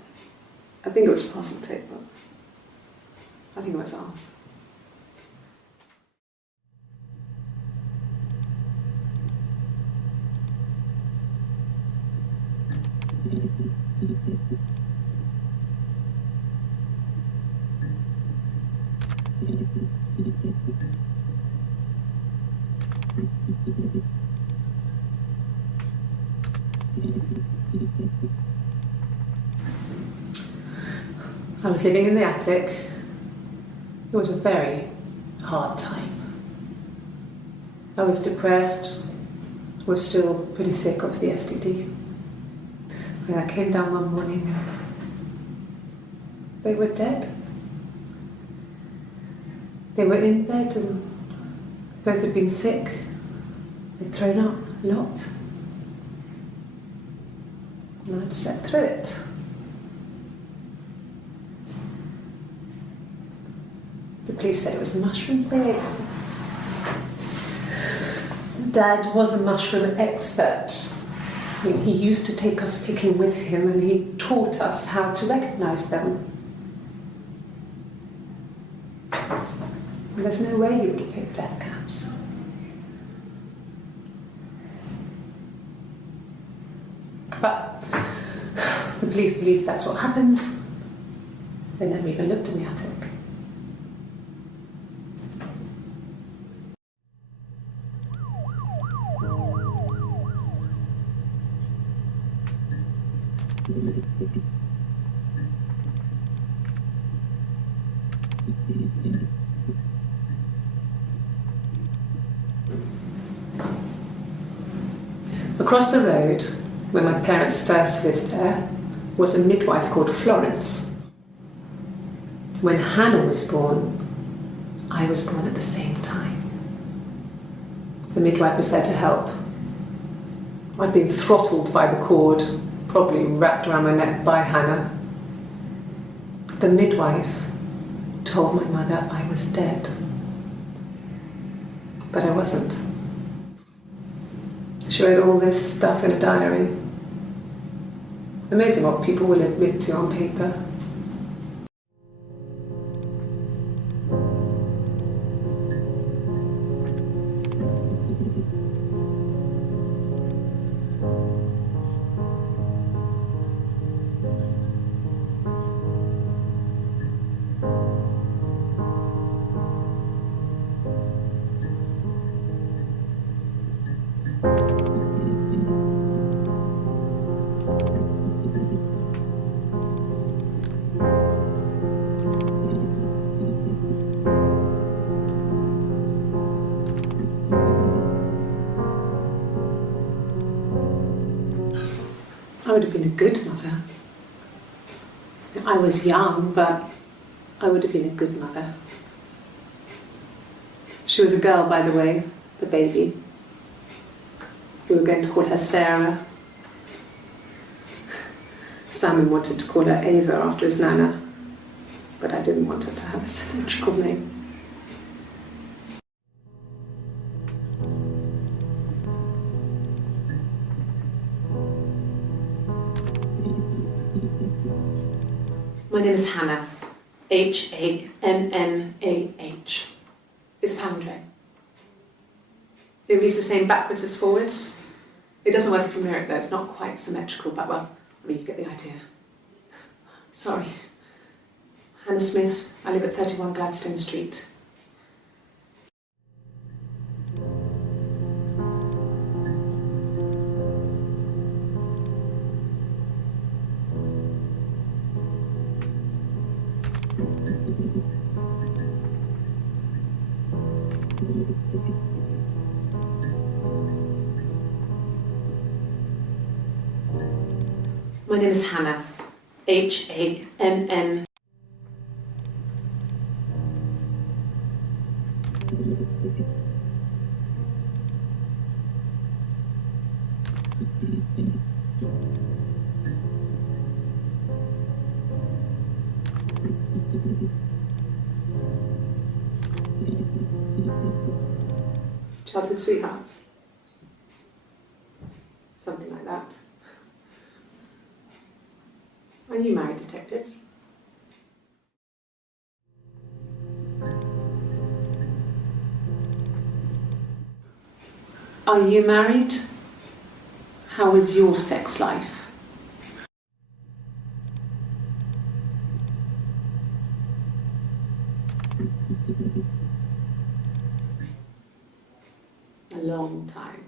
I think it was parcel tape, but I think it was ours. I was living in the attic. It was a very hard time. I was depressed, was still pretty sick of the STD. When I came down one morning, they were dead. They were in bed and both had been sick. They'd thrown up a lot. And I'd slept through it. The police said it was the mushrooms they ate. Dad was a mushroom expert. He used to take us picking with him and he taught us how to recognise them. And there's no way he would have picked death caps. But the police believe that's what happened. They never even looked in the attic. Across the road, where my parents first lived there, was a midwife called Florence. When Hannah was born, I was born at the same time. The midwife was there to help. I'd been throttled by the cord, probably wrapped around my neck by Hannah. The midwife told my mother I was dead, but I wasn't. She wrote all this stuff in a diary. Amazing what people will admit to on paper. I would have been a good mother. I was young, but I would have been a good mother. She was a girl, by the way, the baby. We were going to call her Sarah. Simon wanted to call her Ava after his nana, but I didn't want her to have a symmetrical name. My name is Hannah, Hannah. It's Pandre. It reads the same backwards as forwards. It doesn't work if you mirror it though, it's not quite symmetrical, but well, I mean, you get the idea. Sorry. Hannah Smith, I live at 31 Gladstone Street. My name is Hannah, Hann. Childhood sweethearts. Something like that. Are you married, detective? Are you married? How is your sex life? A long time.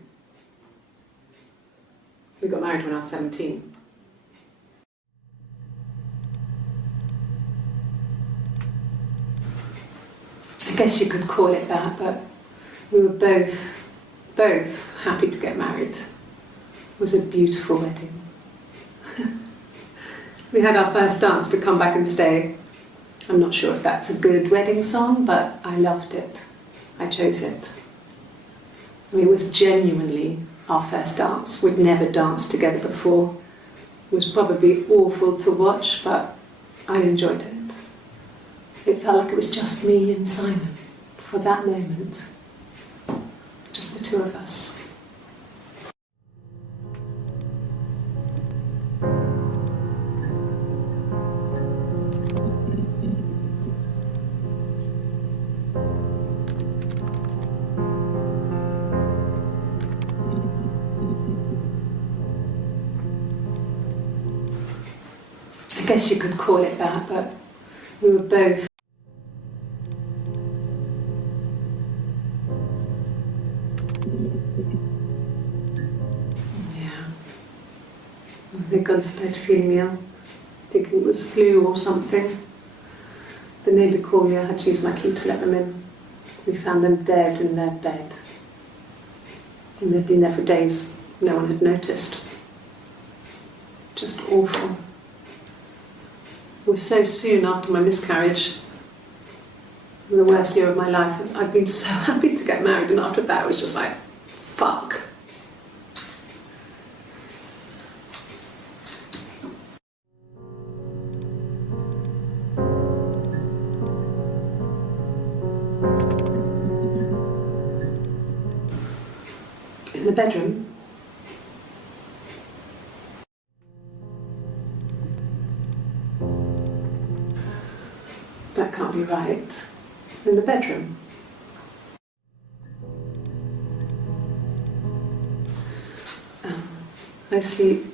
We got married when I was 17. I guess you could call it that, but we were both happy to get married. It was a beautiful wedding. We had our first dance to Come Back and Stay. I'm not sure if that's a good wedding song, but I loved it. I chose it. I mean, it was genuinely our first dance. We'd never danced together before. It was probably awful to watch, but I enjoyed it. It felt like it was just me and Simon for that moment. Just the two of us. I guess you could call it that, but we were both They'd gone to bed feeling ill, thinking it was flu or something. The neighbour called me, I had to use my key to let them in. We found them dead in their bed. And they'd been there for days, no one had noticed. Just awful. It was so soon after my miscarriage, the worst year of my life. I'd been so happy to get married, and after that it was just like, fuck. In the bedroom, That can't be right. In the bedroom. I sleep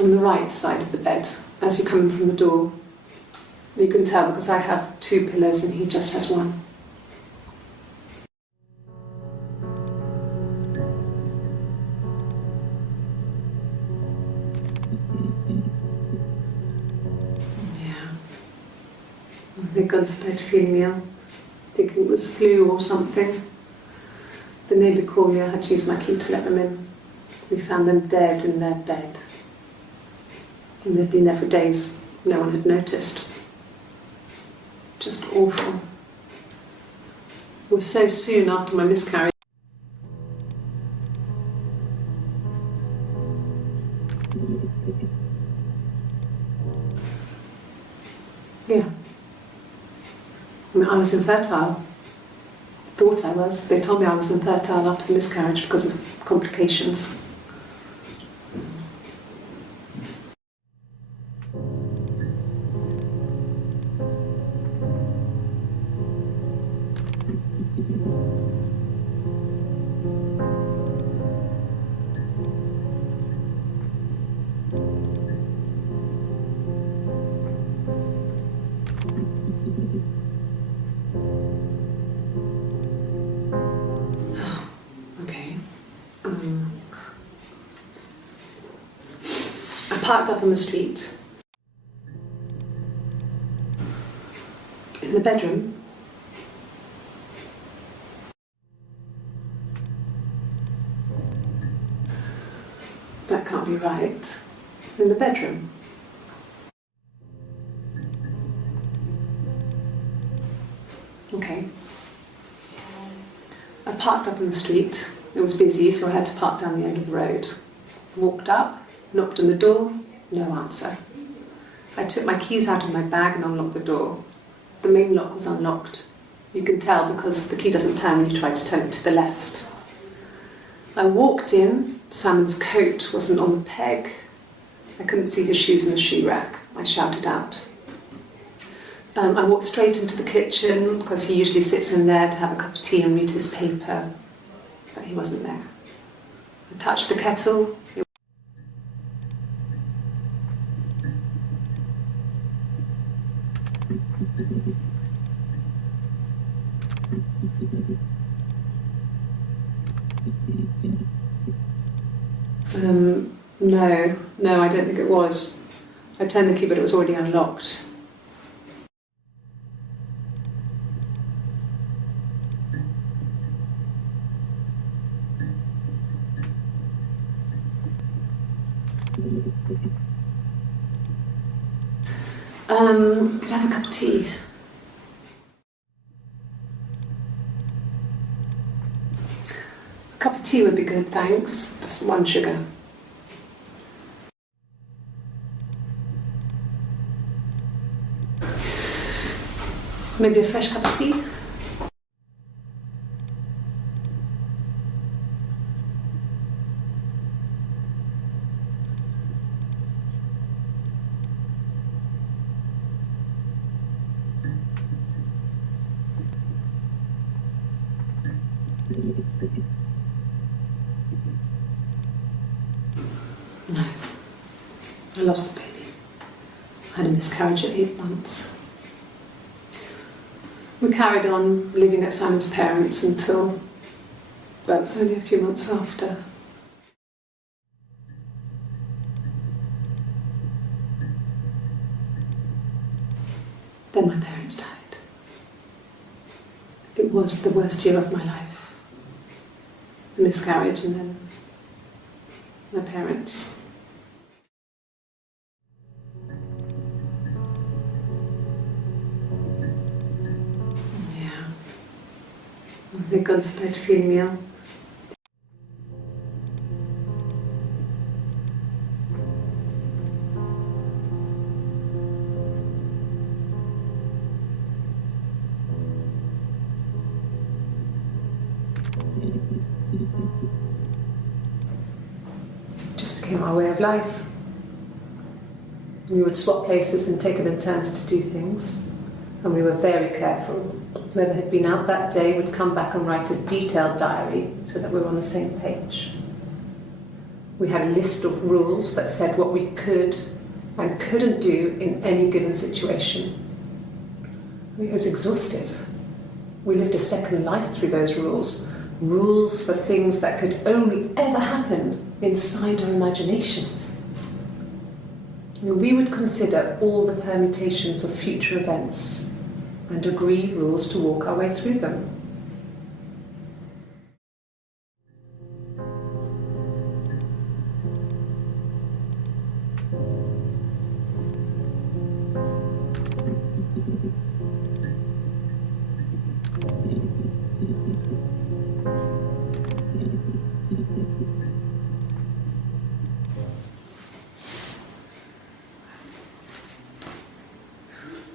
on the right side of the bed as you come in from the door. You can tell because I have 2 pillows and he just has 1. They'd gone to bed feeling ill, thinking it was flu or something. The neighbour called me, I had to use my key to let them in. We found them dead in their bed. And they'd been there for days, no one had noticed. Just awful. It was so soon after my miscarriage. Yeah. I mean, I was infertile. Thought I was. They told me I was infertile after the miscarriage because of complications. I parked up on the street. In the bedroom. That can't be right. In the bedroom. Okay. I parked up on the street. It was busy, so I had to park down the end of the road. Walked up, knocked on the door, no answer. I took my keys out of my bag and unlocked the door. The main lock was unlocked. You can tell because the key doesn't turn when you try to turn it to the left. I walked in, Simon's coat wasn't on the peg. I couldn't see his shoes in the shoe rack. I shouted out. I walked straight into the kitchen because he usually sits in there to have a cup of tea and read his paper, but he wasn't there. I touched the kettle. No, I don't think it was. I turned the key, but it was already unlocked. Could I have a cup of tea? A cup of tea would be good, thanks. Just 1 sugar. Maybe a fresh cup of tea? No. I lost the baby. I had a miscarriage at 8 months. We carried on living at Simon's parents until, well, it was only a few months after. Then my parents died. It was the worst year of my life. A miscarriage and then my parents. Yeah. They'd gone to bed feeling ill. Just became our way of life. We would swap places and take it in turns to do things. and we were very careful. Whoever had been out that day would come back and write a detailed diary so that we were on the same page. We had a list of rules that said what we could and couldn't do in any given situation. It was exhaustive. We lived a second life through those rules. Rules for things that could only ever happen inside our imaginations. We would consider all the permutations of future events and agree rules to walk our way through them.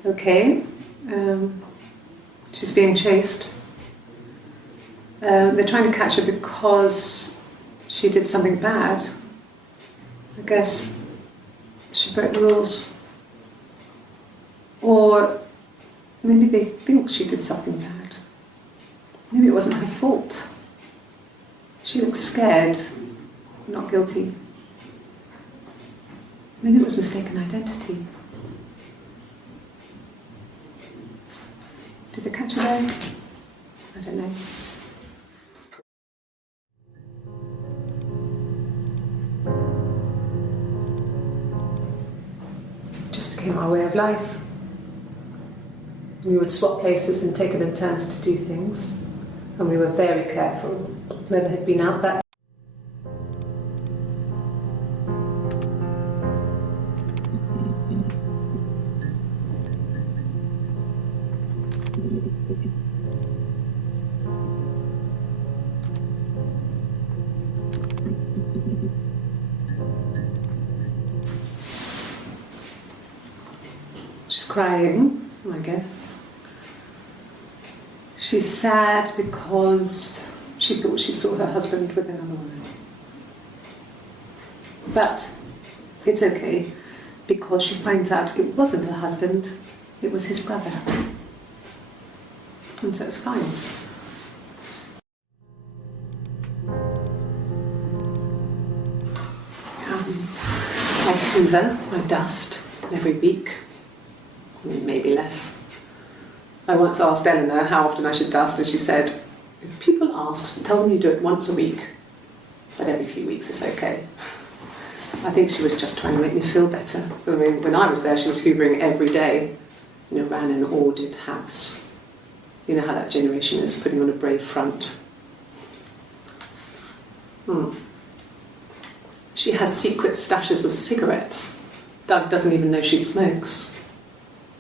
Okay, she's being chased. They're trying to catch her because she did something bad. I guess she broke the rules. Or maybe they think she did something bad. Maybe it wasn't her fault. She looks scared, not guilty. Maybe it was mistaken identity. Did they catch her there? I don't know. It just became our way of life. We would swap places and take it in turns to do things. And we were very careful. Whoever had been out that She's crying, I guess. She's sad because she thought she saw her husband with another woman. But it's okay, because she finds out it wasn't her husband, it was his brother. And so it's fine. I hoover, I dust every week. Maybe less. I once asked Eleanor how often I should dust, and she said, if people ask, tell them you do it once a week, but every few weeks is okay. I think she was just trying to make me feel better. I mean, when I was there, she was hoovering every day, ran an ordered house. You know how that generation is, putting on a brave front. She has secret stashes of cigarettes. Doug doesn't even know she smokes.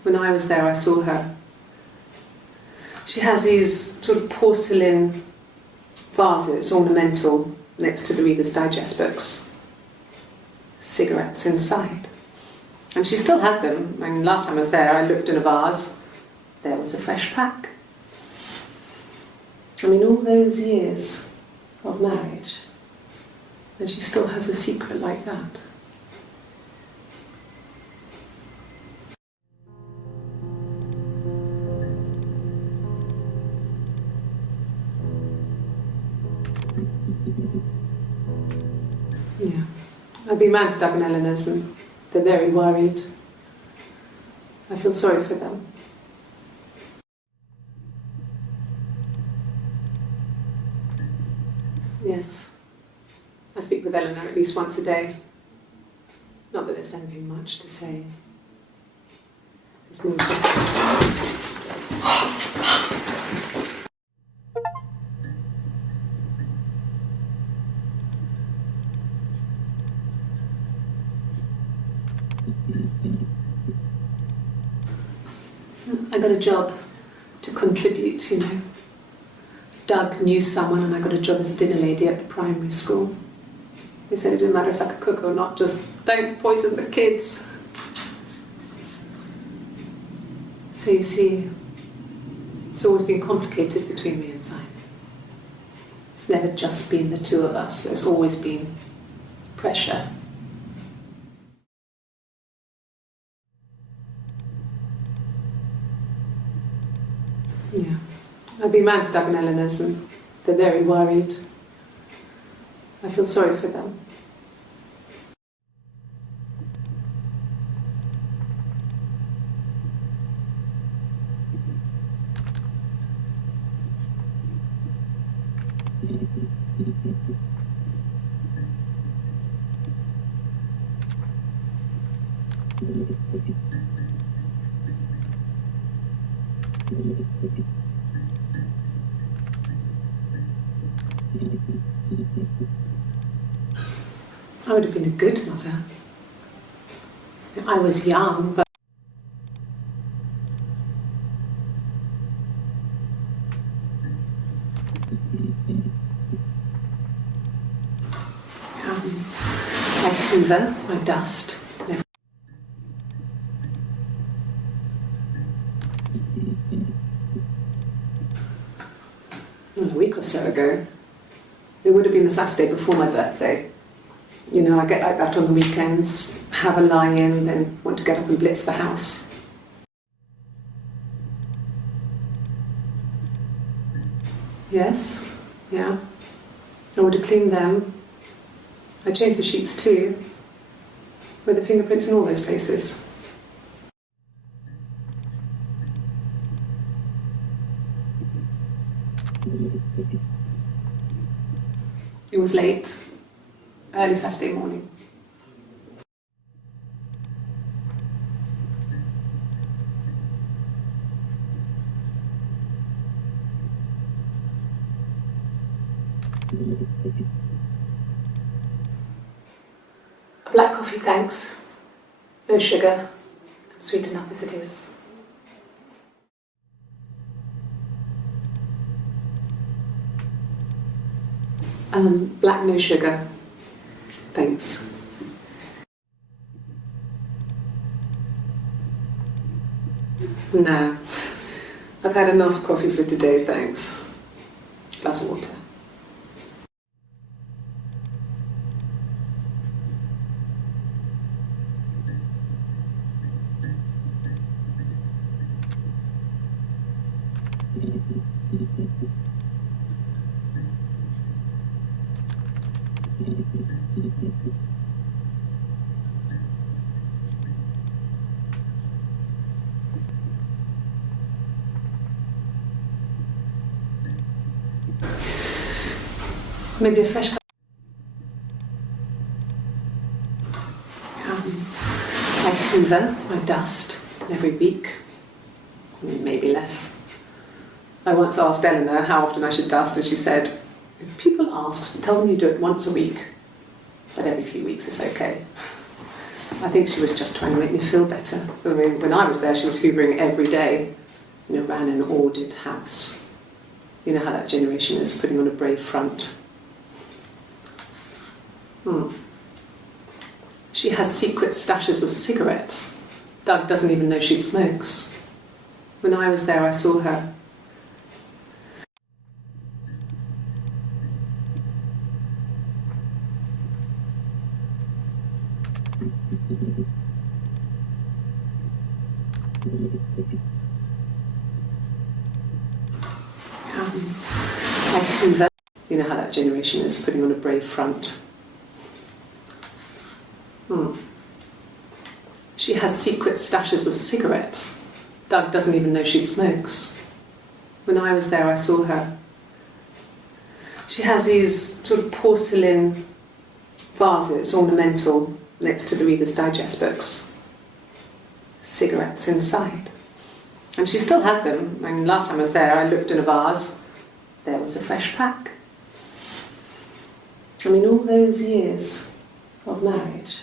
When I was there, I saw her. She has these sort of porcelain vases, ornamental, next to the Reader's Digest books. Cigarettes inside. And she still has them. I mean, last time I was there, I looked in a vase. There was a fresh pack. I mean, all those years of marriage, and she still has a secret like that. Yeah. I've been round to Doug and Eleanor's and they're very worried. I feel sorry for them. Yes. I speak with Eleanor at least once a day. Not that there's anything much to say. It's more just... I got a job to contribute, Doug knew someone and I got a job as a dinner lady at the primary school. They said it didn't matter if I could cook or not, just don't poison the kids. So you see, it's always been complicated between me and Simon. It's never just been the two of us, there's always been pressure. I've been round to Doug and Eleanor's and they're very worried. I feel sorry for them. I would have been a good mother. I was young, but I hoover, I dust. Well, a week or so ago, it would have been the Saturday before my birthday. You know, I get like that on the weekends, have a lie-in, then want to get up and blitz the house. Yes, yeah. I would have cleaned them. I changed the sheets too, with the fingerprints in all those places. It was late. Early Saturday morning. A black coffee, thanks. No sugar. I'm sweet enough as it is. Black, no sugar. Thanks. No. I've had enough coffee for today, thanks. Glass of water. Maybe a fresh cup. I hoover, I dust every week, maybe less. I once asked Eleanor how often I should dust, and she said, if people ask, tell them you do it once a week, but every few weeks is okay. I think she was just trying to make me feel better. I mean, when I was there, she was hoovering every day, you know, ran an ordered house. You know how that generation is, putting on a brave front. She has secret stashes of cigarettes. Doug doesn't even know she smokes. When I was there, I saw her. I hoover. You know how that generation is, putting on a brave front. She has secret stashes of cigarettes. Doug doesn't even know she smokes. When I was there, I saw her. She has these sort of porcelain vases, ornamental, next to the Reader's Digest books. Cigarettes inside. And she still has them. I mean, last time I was there, I looked in a vase. There was a fresh pack. I mean, all those years of marriage.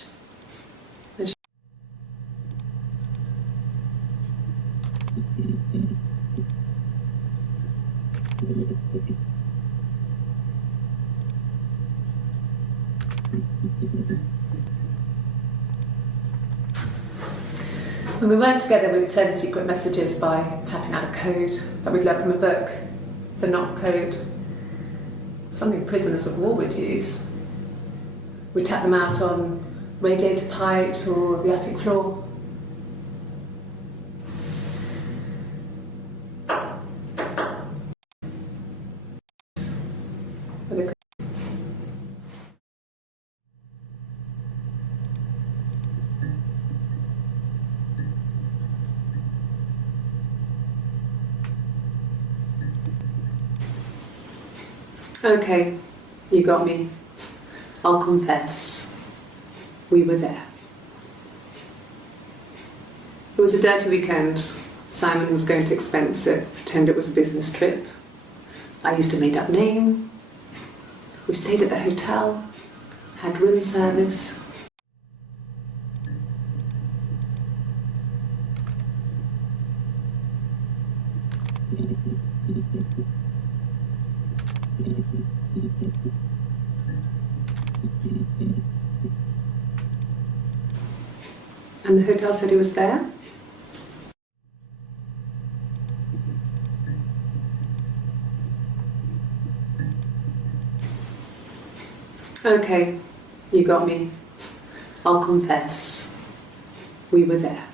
When we weren't together, we'd send secret messages by tapping out a code that we'd learned from a book, the knock code, something prisoners of war would use. We'd tap them out on radiator pipes or the attic floor. Okay, you got me. I'll confess. We were there. It was a dirty weekend. Simon was going to expense it, pretend it was a business trip. I used a made-up name. We stayed at the hotel, had room service. And the hotel said he was there. Okay, you got me. I'll confess. We were there.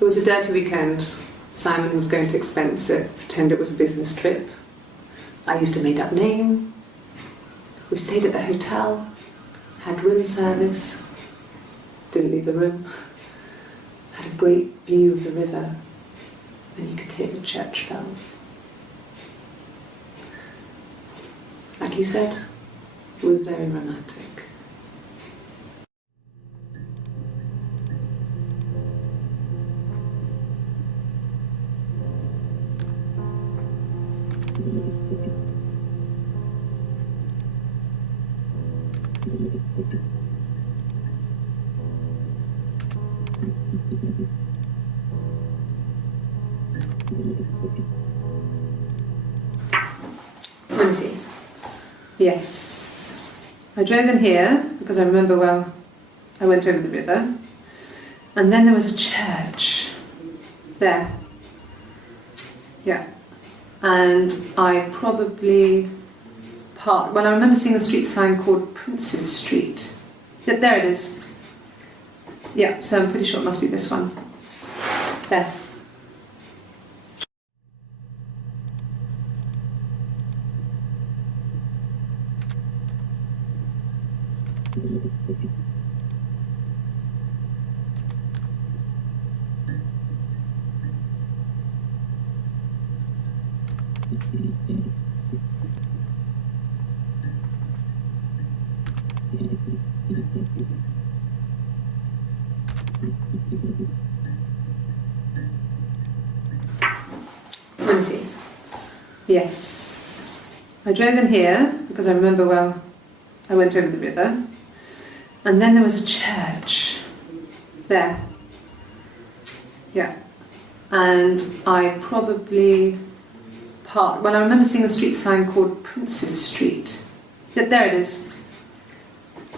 It was a dirty weekend. Simon was going to expense it, pretend it was a business trip. I used a made-up name. We stayed at the hotel, had room service. Didn't leave the room. Had a great view of the river, and you could hear the church bells. Like you said, it was very romantic. Let me see. Yes. I drove in here because I remember, well, I went over the river, and then there was a church there. Yeah. And I probably parked, well, I remember seeing a street sign called Princess Street. Yeah, there it is. Yeah, so I'm pretty sure it must be this one. There. Let me see. Yes. I drove in here because I remember, well, I went over the river, and then there was a church there. Yeah. And I probably parked, well, I remember seeing a street sign called Princess Street. Yeah, there it is.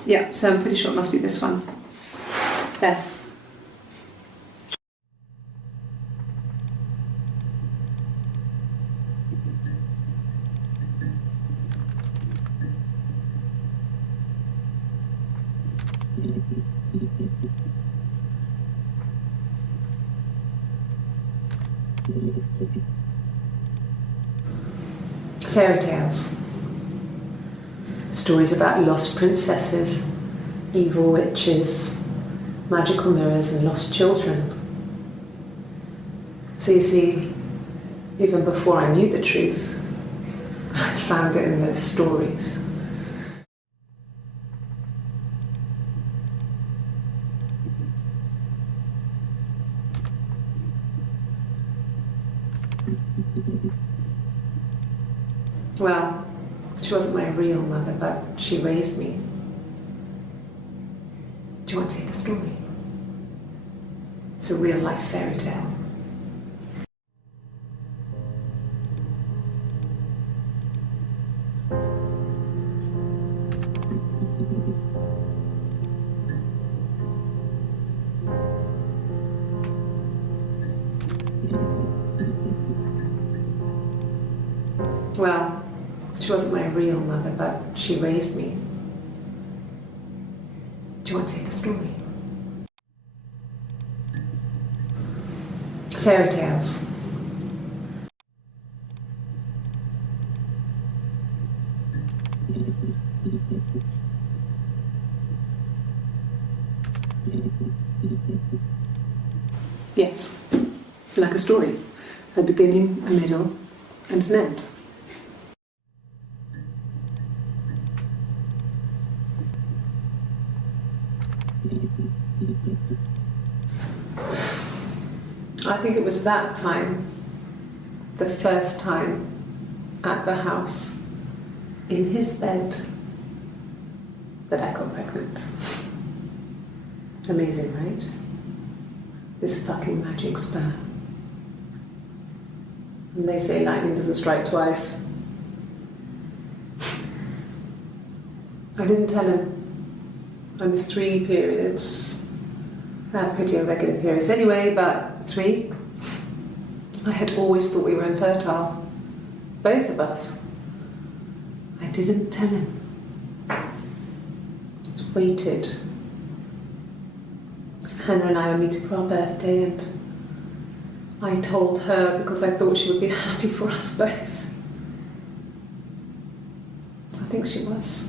Yeah, so I'm pretty sure it must be this one. There. Fairy tales. Stories about lost princesses, evil witches, magical mirrors and lost children. So you see, even before I knew the truth, I'd found it in those stories. Well, she wasn't my real mother, but she raised me. Do you want to hear the story? It's a real life fairy tale. Well, she wasn't my real mother, but she raised me. Do you want to hear the story? Fairy tales. Yes, like a story. A beginning, a middle, and an end. I think it was that time, the first time at the house, in his bed, that I got pregnant. Amazing, right? This fucking magic sperm. And they say lightning doesn't strike twice. I didn't tell him. I missed 3 periods. I had pretty irregular periods anyway, but 3. I had always thought we were infertile. Both of us. I didn't tell him. Just waited. Hannah and I were meeting for our birthday, and I told her because I thought she would be happy for us both. I think she was.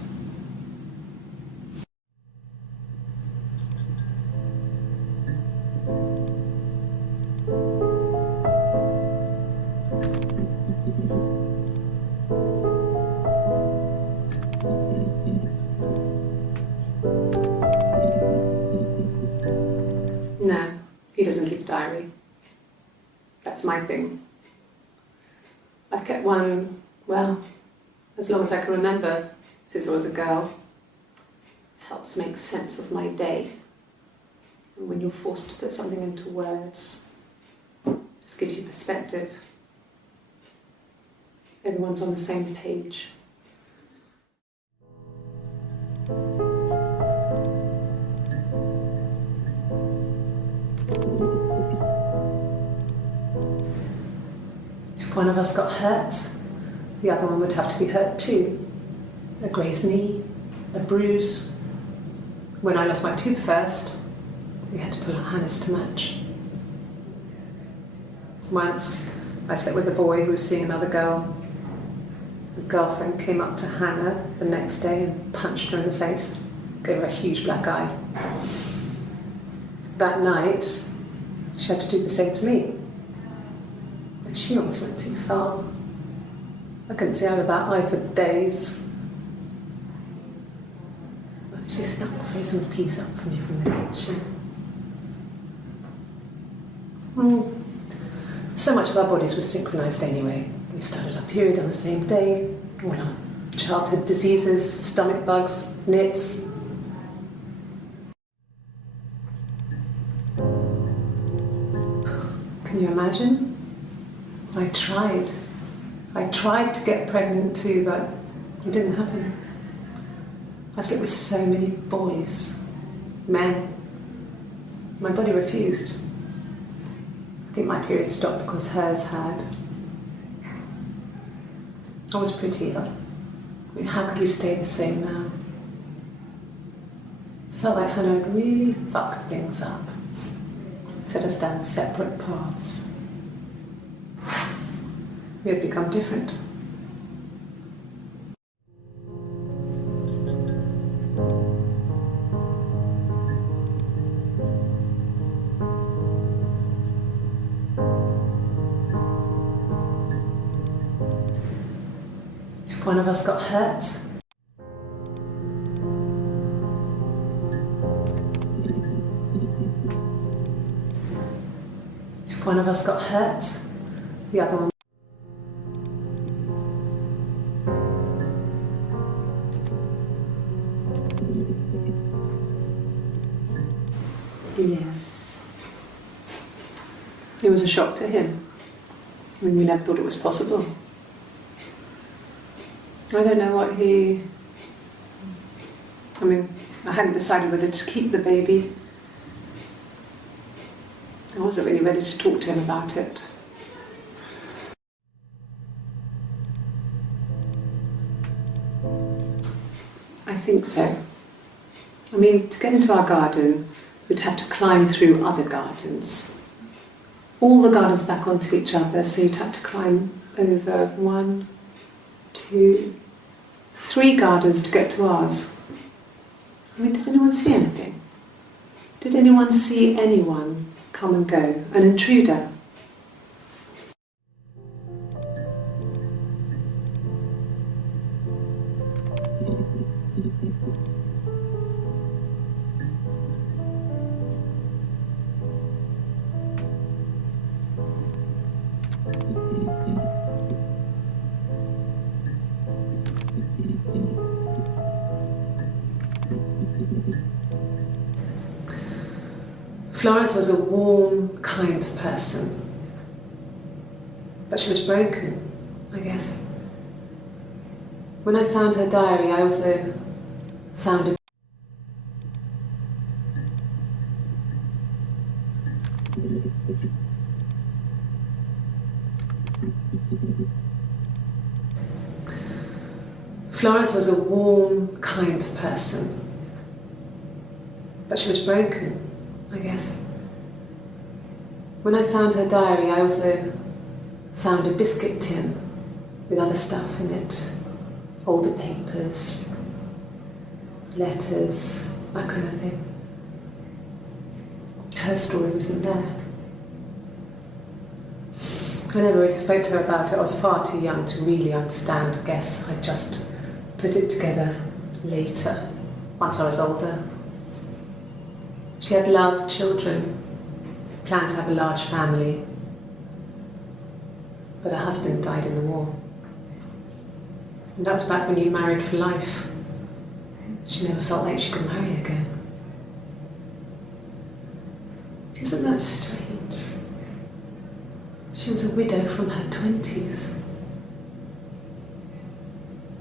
No, he doesn't keep a diary. That's my thing. I've kept one, well, as long as I can remember, since I was a girl. Helps make sense of my day. And when you're forced to put something into words, it just gives you perspective. Everyone's on the same page. If one of us got hurt, the other one would have to be hurt too. A grazed knee, a bruise. When I lost my tooth first, we had to pull out Hannah's to match. Once, I slept with a boy who was seeing another girl. The girlfriend came up to Hannah the next day and punched her in the face, gave her a huge black eye. That night, she had to do the same to me. But she almost went too far. I couldn't see out of that eye for days. But she snapped a frozen piece up for me from the kitchen. So much of our bodies was synchronised anyway. We started our period on the same day. All our childhood diseases, stomach bugs, nits. Can you imagine? I tried to get pregnant too, but it didn't happen. I slept with so many boys, men. My body refused. I think my period stopped because hers had. I was pretty ill. I mean, how could we stay the same now? I felt like Hannah had really fucked things up. Set us down separate paths. We had become different. If one of us got hurt, one of us got hurt, the other one. Yes. It was a shock to him. I mean, we never thought it was possible. I don't know what he... I mean, I hadn't decided whether to keep the baby. I wasn't really ready to talk to him about it. I think so. I mean, to get into our garden, we'd have to climb through other gardens. All the gardens back onto each other, so you'd have to climb over 1, 2, 3 gardens to get to ours. I mean, did anyone see anything? Did anyone see anyone come and go? An intruder? Florence was a warm, kind person, but she was broken, I guess. When I found her diary, I also found a Florence was a warm, kind person, but she was broken, I guess. When I found her diary, I also found a biscuit tin with other stuff in it, older papers, letters, that kind of thing. Her story wasn't there. I never really spoke to her about it. I was far too young to really understand, I guess. I just put it together later, once I was older. She had loved children, planned to have a large family, but her husband died in the war. And that was back when you married for life. She never felt like she could marry again. Isn't that strange? She was a widow from her 20s.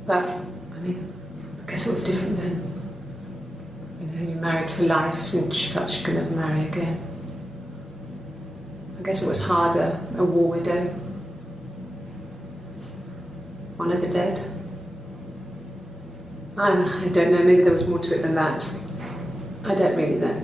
But, I mean, I guess it was different then. You know, you married for life and she felt she could never marry again. I guess it was harder, a war widow. One of the dead. I don't know, maybe there was more to it than that. I don't really know.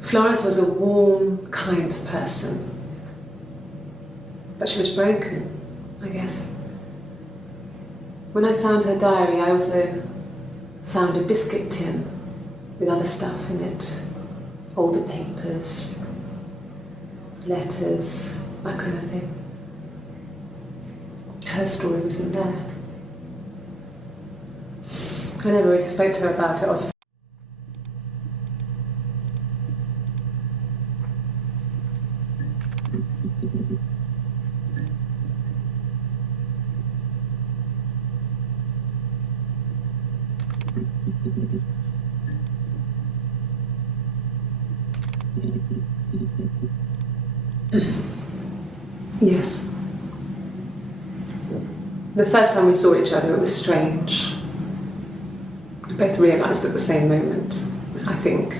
Florence was a warm, kind person, but she was broken, I guess. When I found her diary, I also found a biscuit tin with other stuff in it, older papers, letters, that kind of thing. Her story wasn't there. I never really spoke to her about it. I was Yes. The first time we saw each other, it was strange. We both realised at the same moment, I think.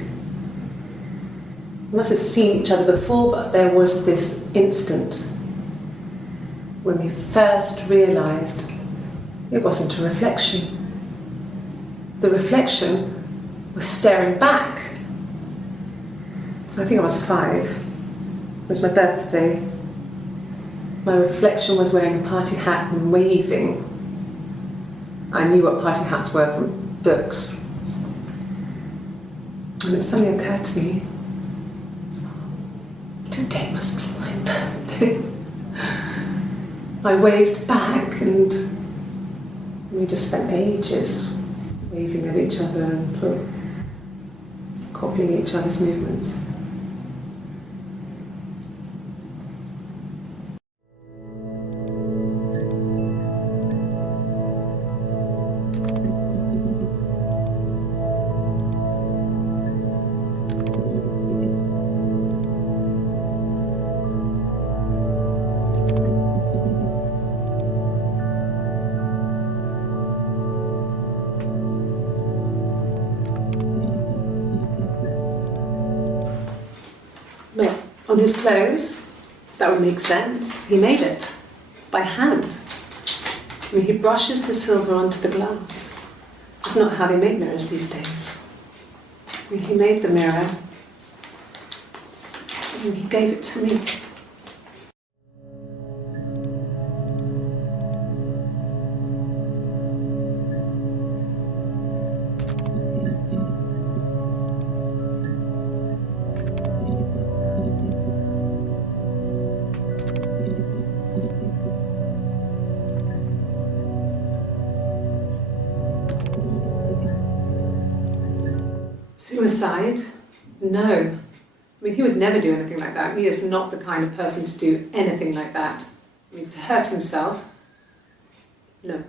We must have seen each other before, but there was this instant when we first realised it wasn't a reflection. The reflection was staring back. I think I was 5. It was my birthday. My reflection was wearing a party hat and waving. I knew what party hats were from books. And it suddenly occurred to me, today must be my birthday. I waved back and we just spent ages waving at each other and copying each other's movements. Well, on his clothes, that would make sense. He made it by hand. I mean, he brushes the silver onto the glass. It's not how they make mirrors these days. I mean, he made the mirror and he gave it to me. Suicide? No. I mean, he would never do anything like that. He is not the kind of person to do anything like that. I mean, to hurt himself? No.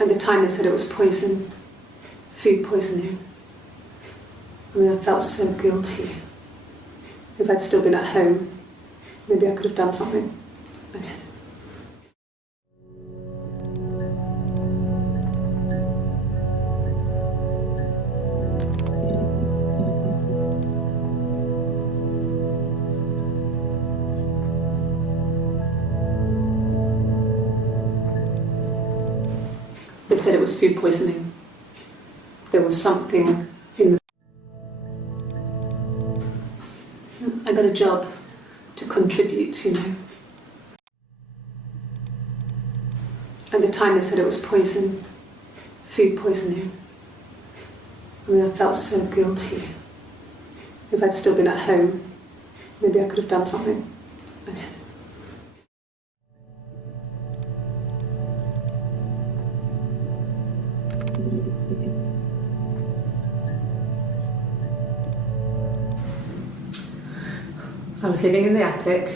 At the time they said it was poison, food poisoning. I mean, I felt so guilty. If I'd still been at home, maybe I could have done something. I don't know. They said it was food poisoning. There was something in the... I got a job to contribute, you know. At the time they said it was poison, food poisoning. I mean, I felt so guilty. If I'd still been at home, maybe I could have done something. I don't know. I was living in the attic.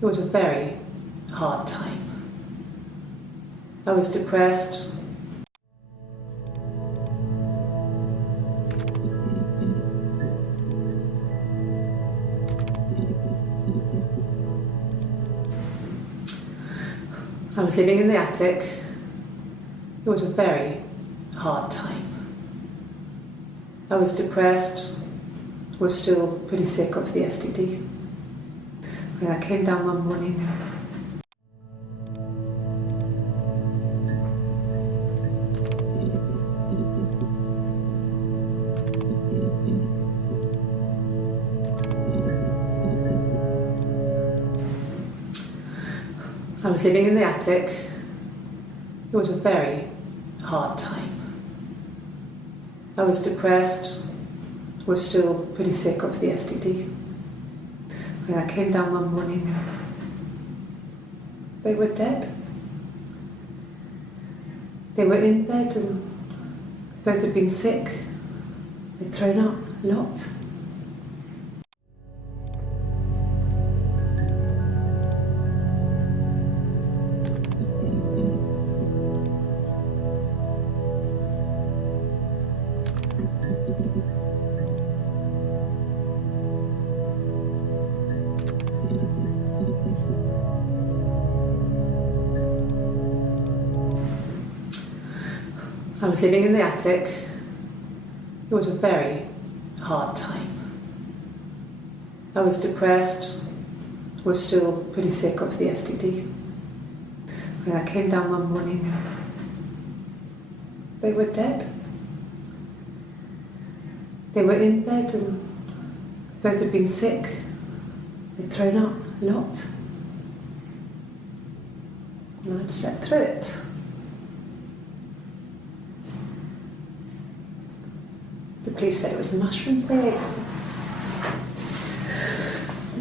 It was a very hard time. I was depressed. I was living in the attic. It was a very hard time. I was depressed. Was still pretty sick of the STD. And I came down one morning. I was living in the attic. It was a very hard time. I was depressed. Was still pretty sick of the STD. And I came down one morning. They were dead. They were in bed and both had been sick. They'd thrown up a lot. I was living in the attic. It was a very hard time. I was depressed. Was still pretty sick of the STD. And I came down one morning. They were dead. They were in bed and both had been sick. They'd thrown up a lot. And I'd slept through it. The police said it was the mushrooms they ate.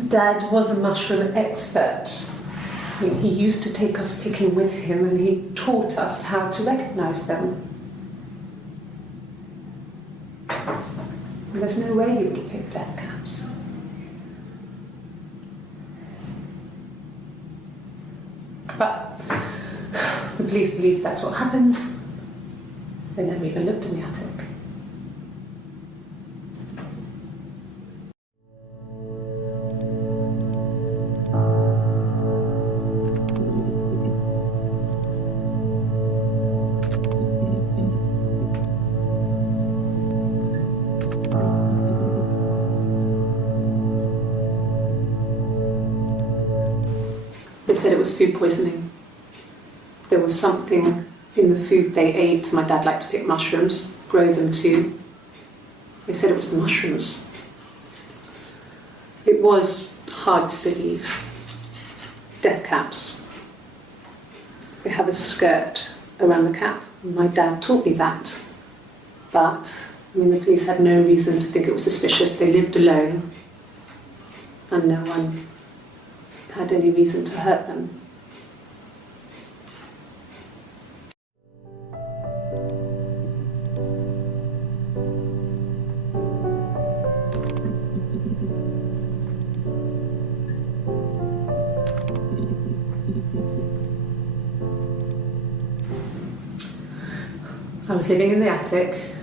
Dad was a mushroom expert. I mean, he used to take us picking with him and he taught us how to recognise them. And there's no way you would have picked death caps. But the police believed that's what happened. They never even looked in the attic. They said it was food poisoning. There was something in the food they ate. My dad liked to pick mushrooms, grow them too. They said it was the mushrooms. It was hard to believe. Death caps. They have a skirt around the cap. My dad taught me that. But, I mean, the police had no reason to think it was suspicious. They lived alone. And no one had any reason to hurt them. I was living in the attic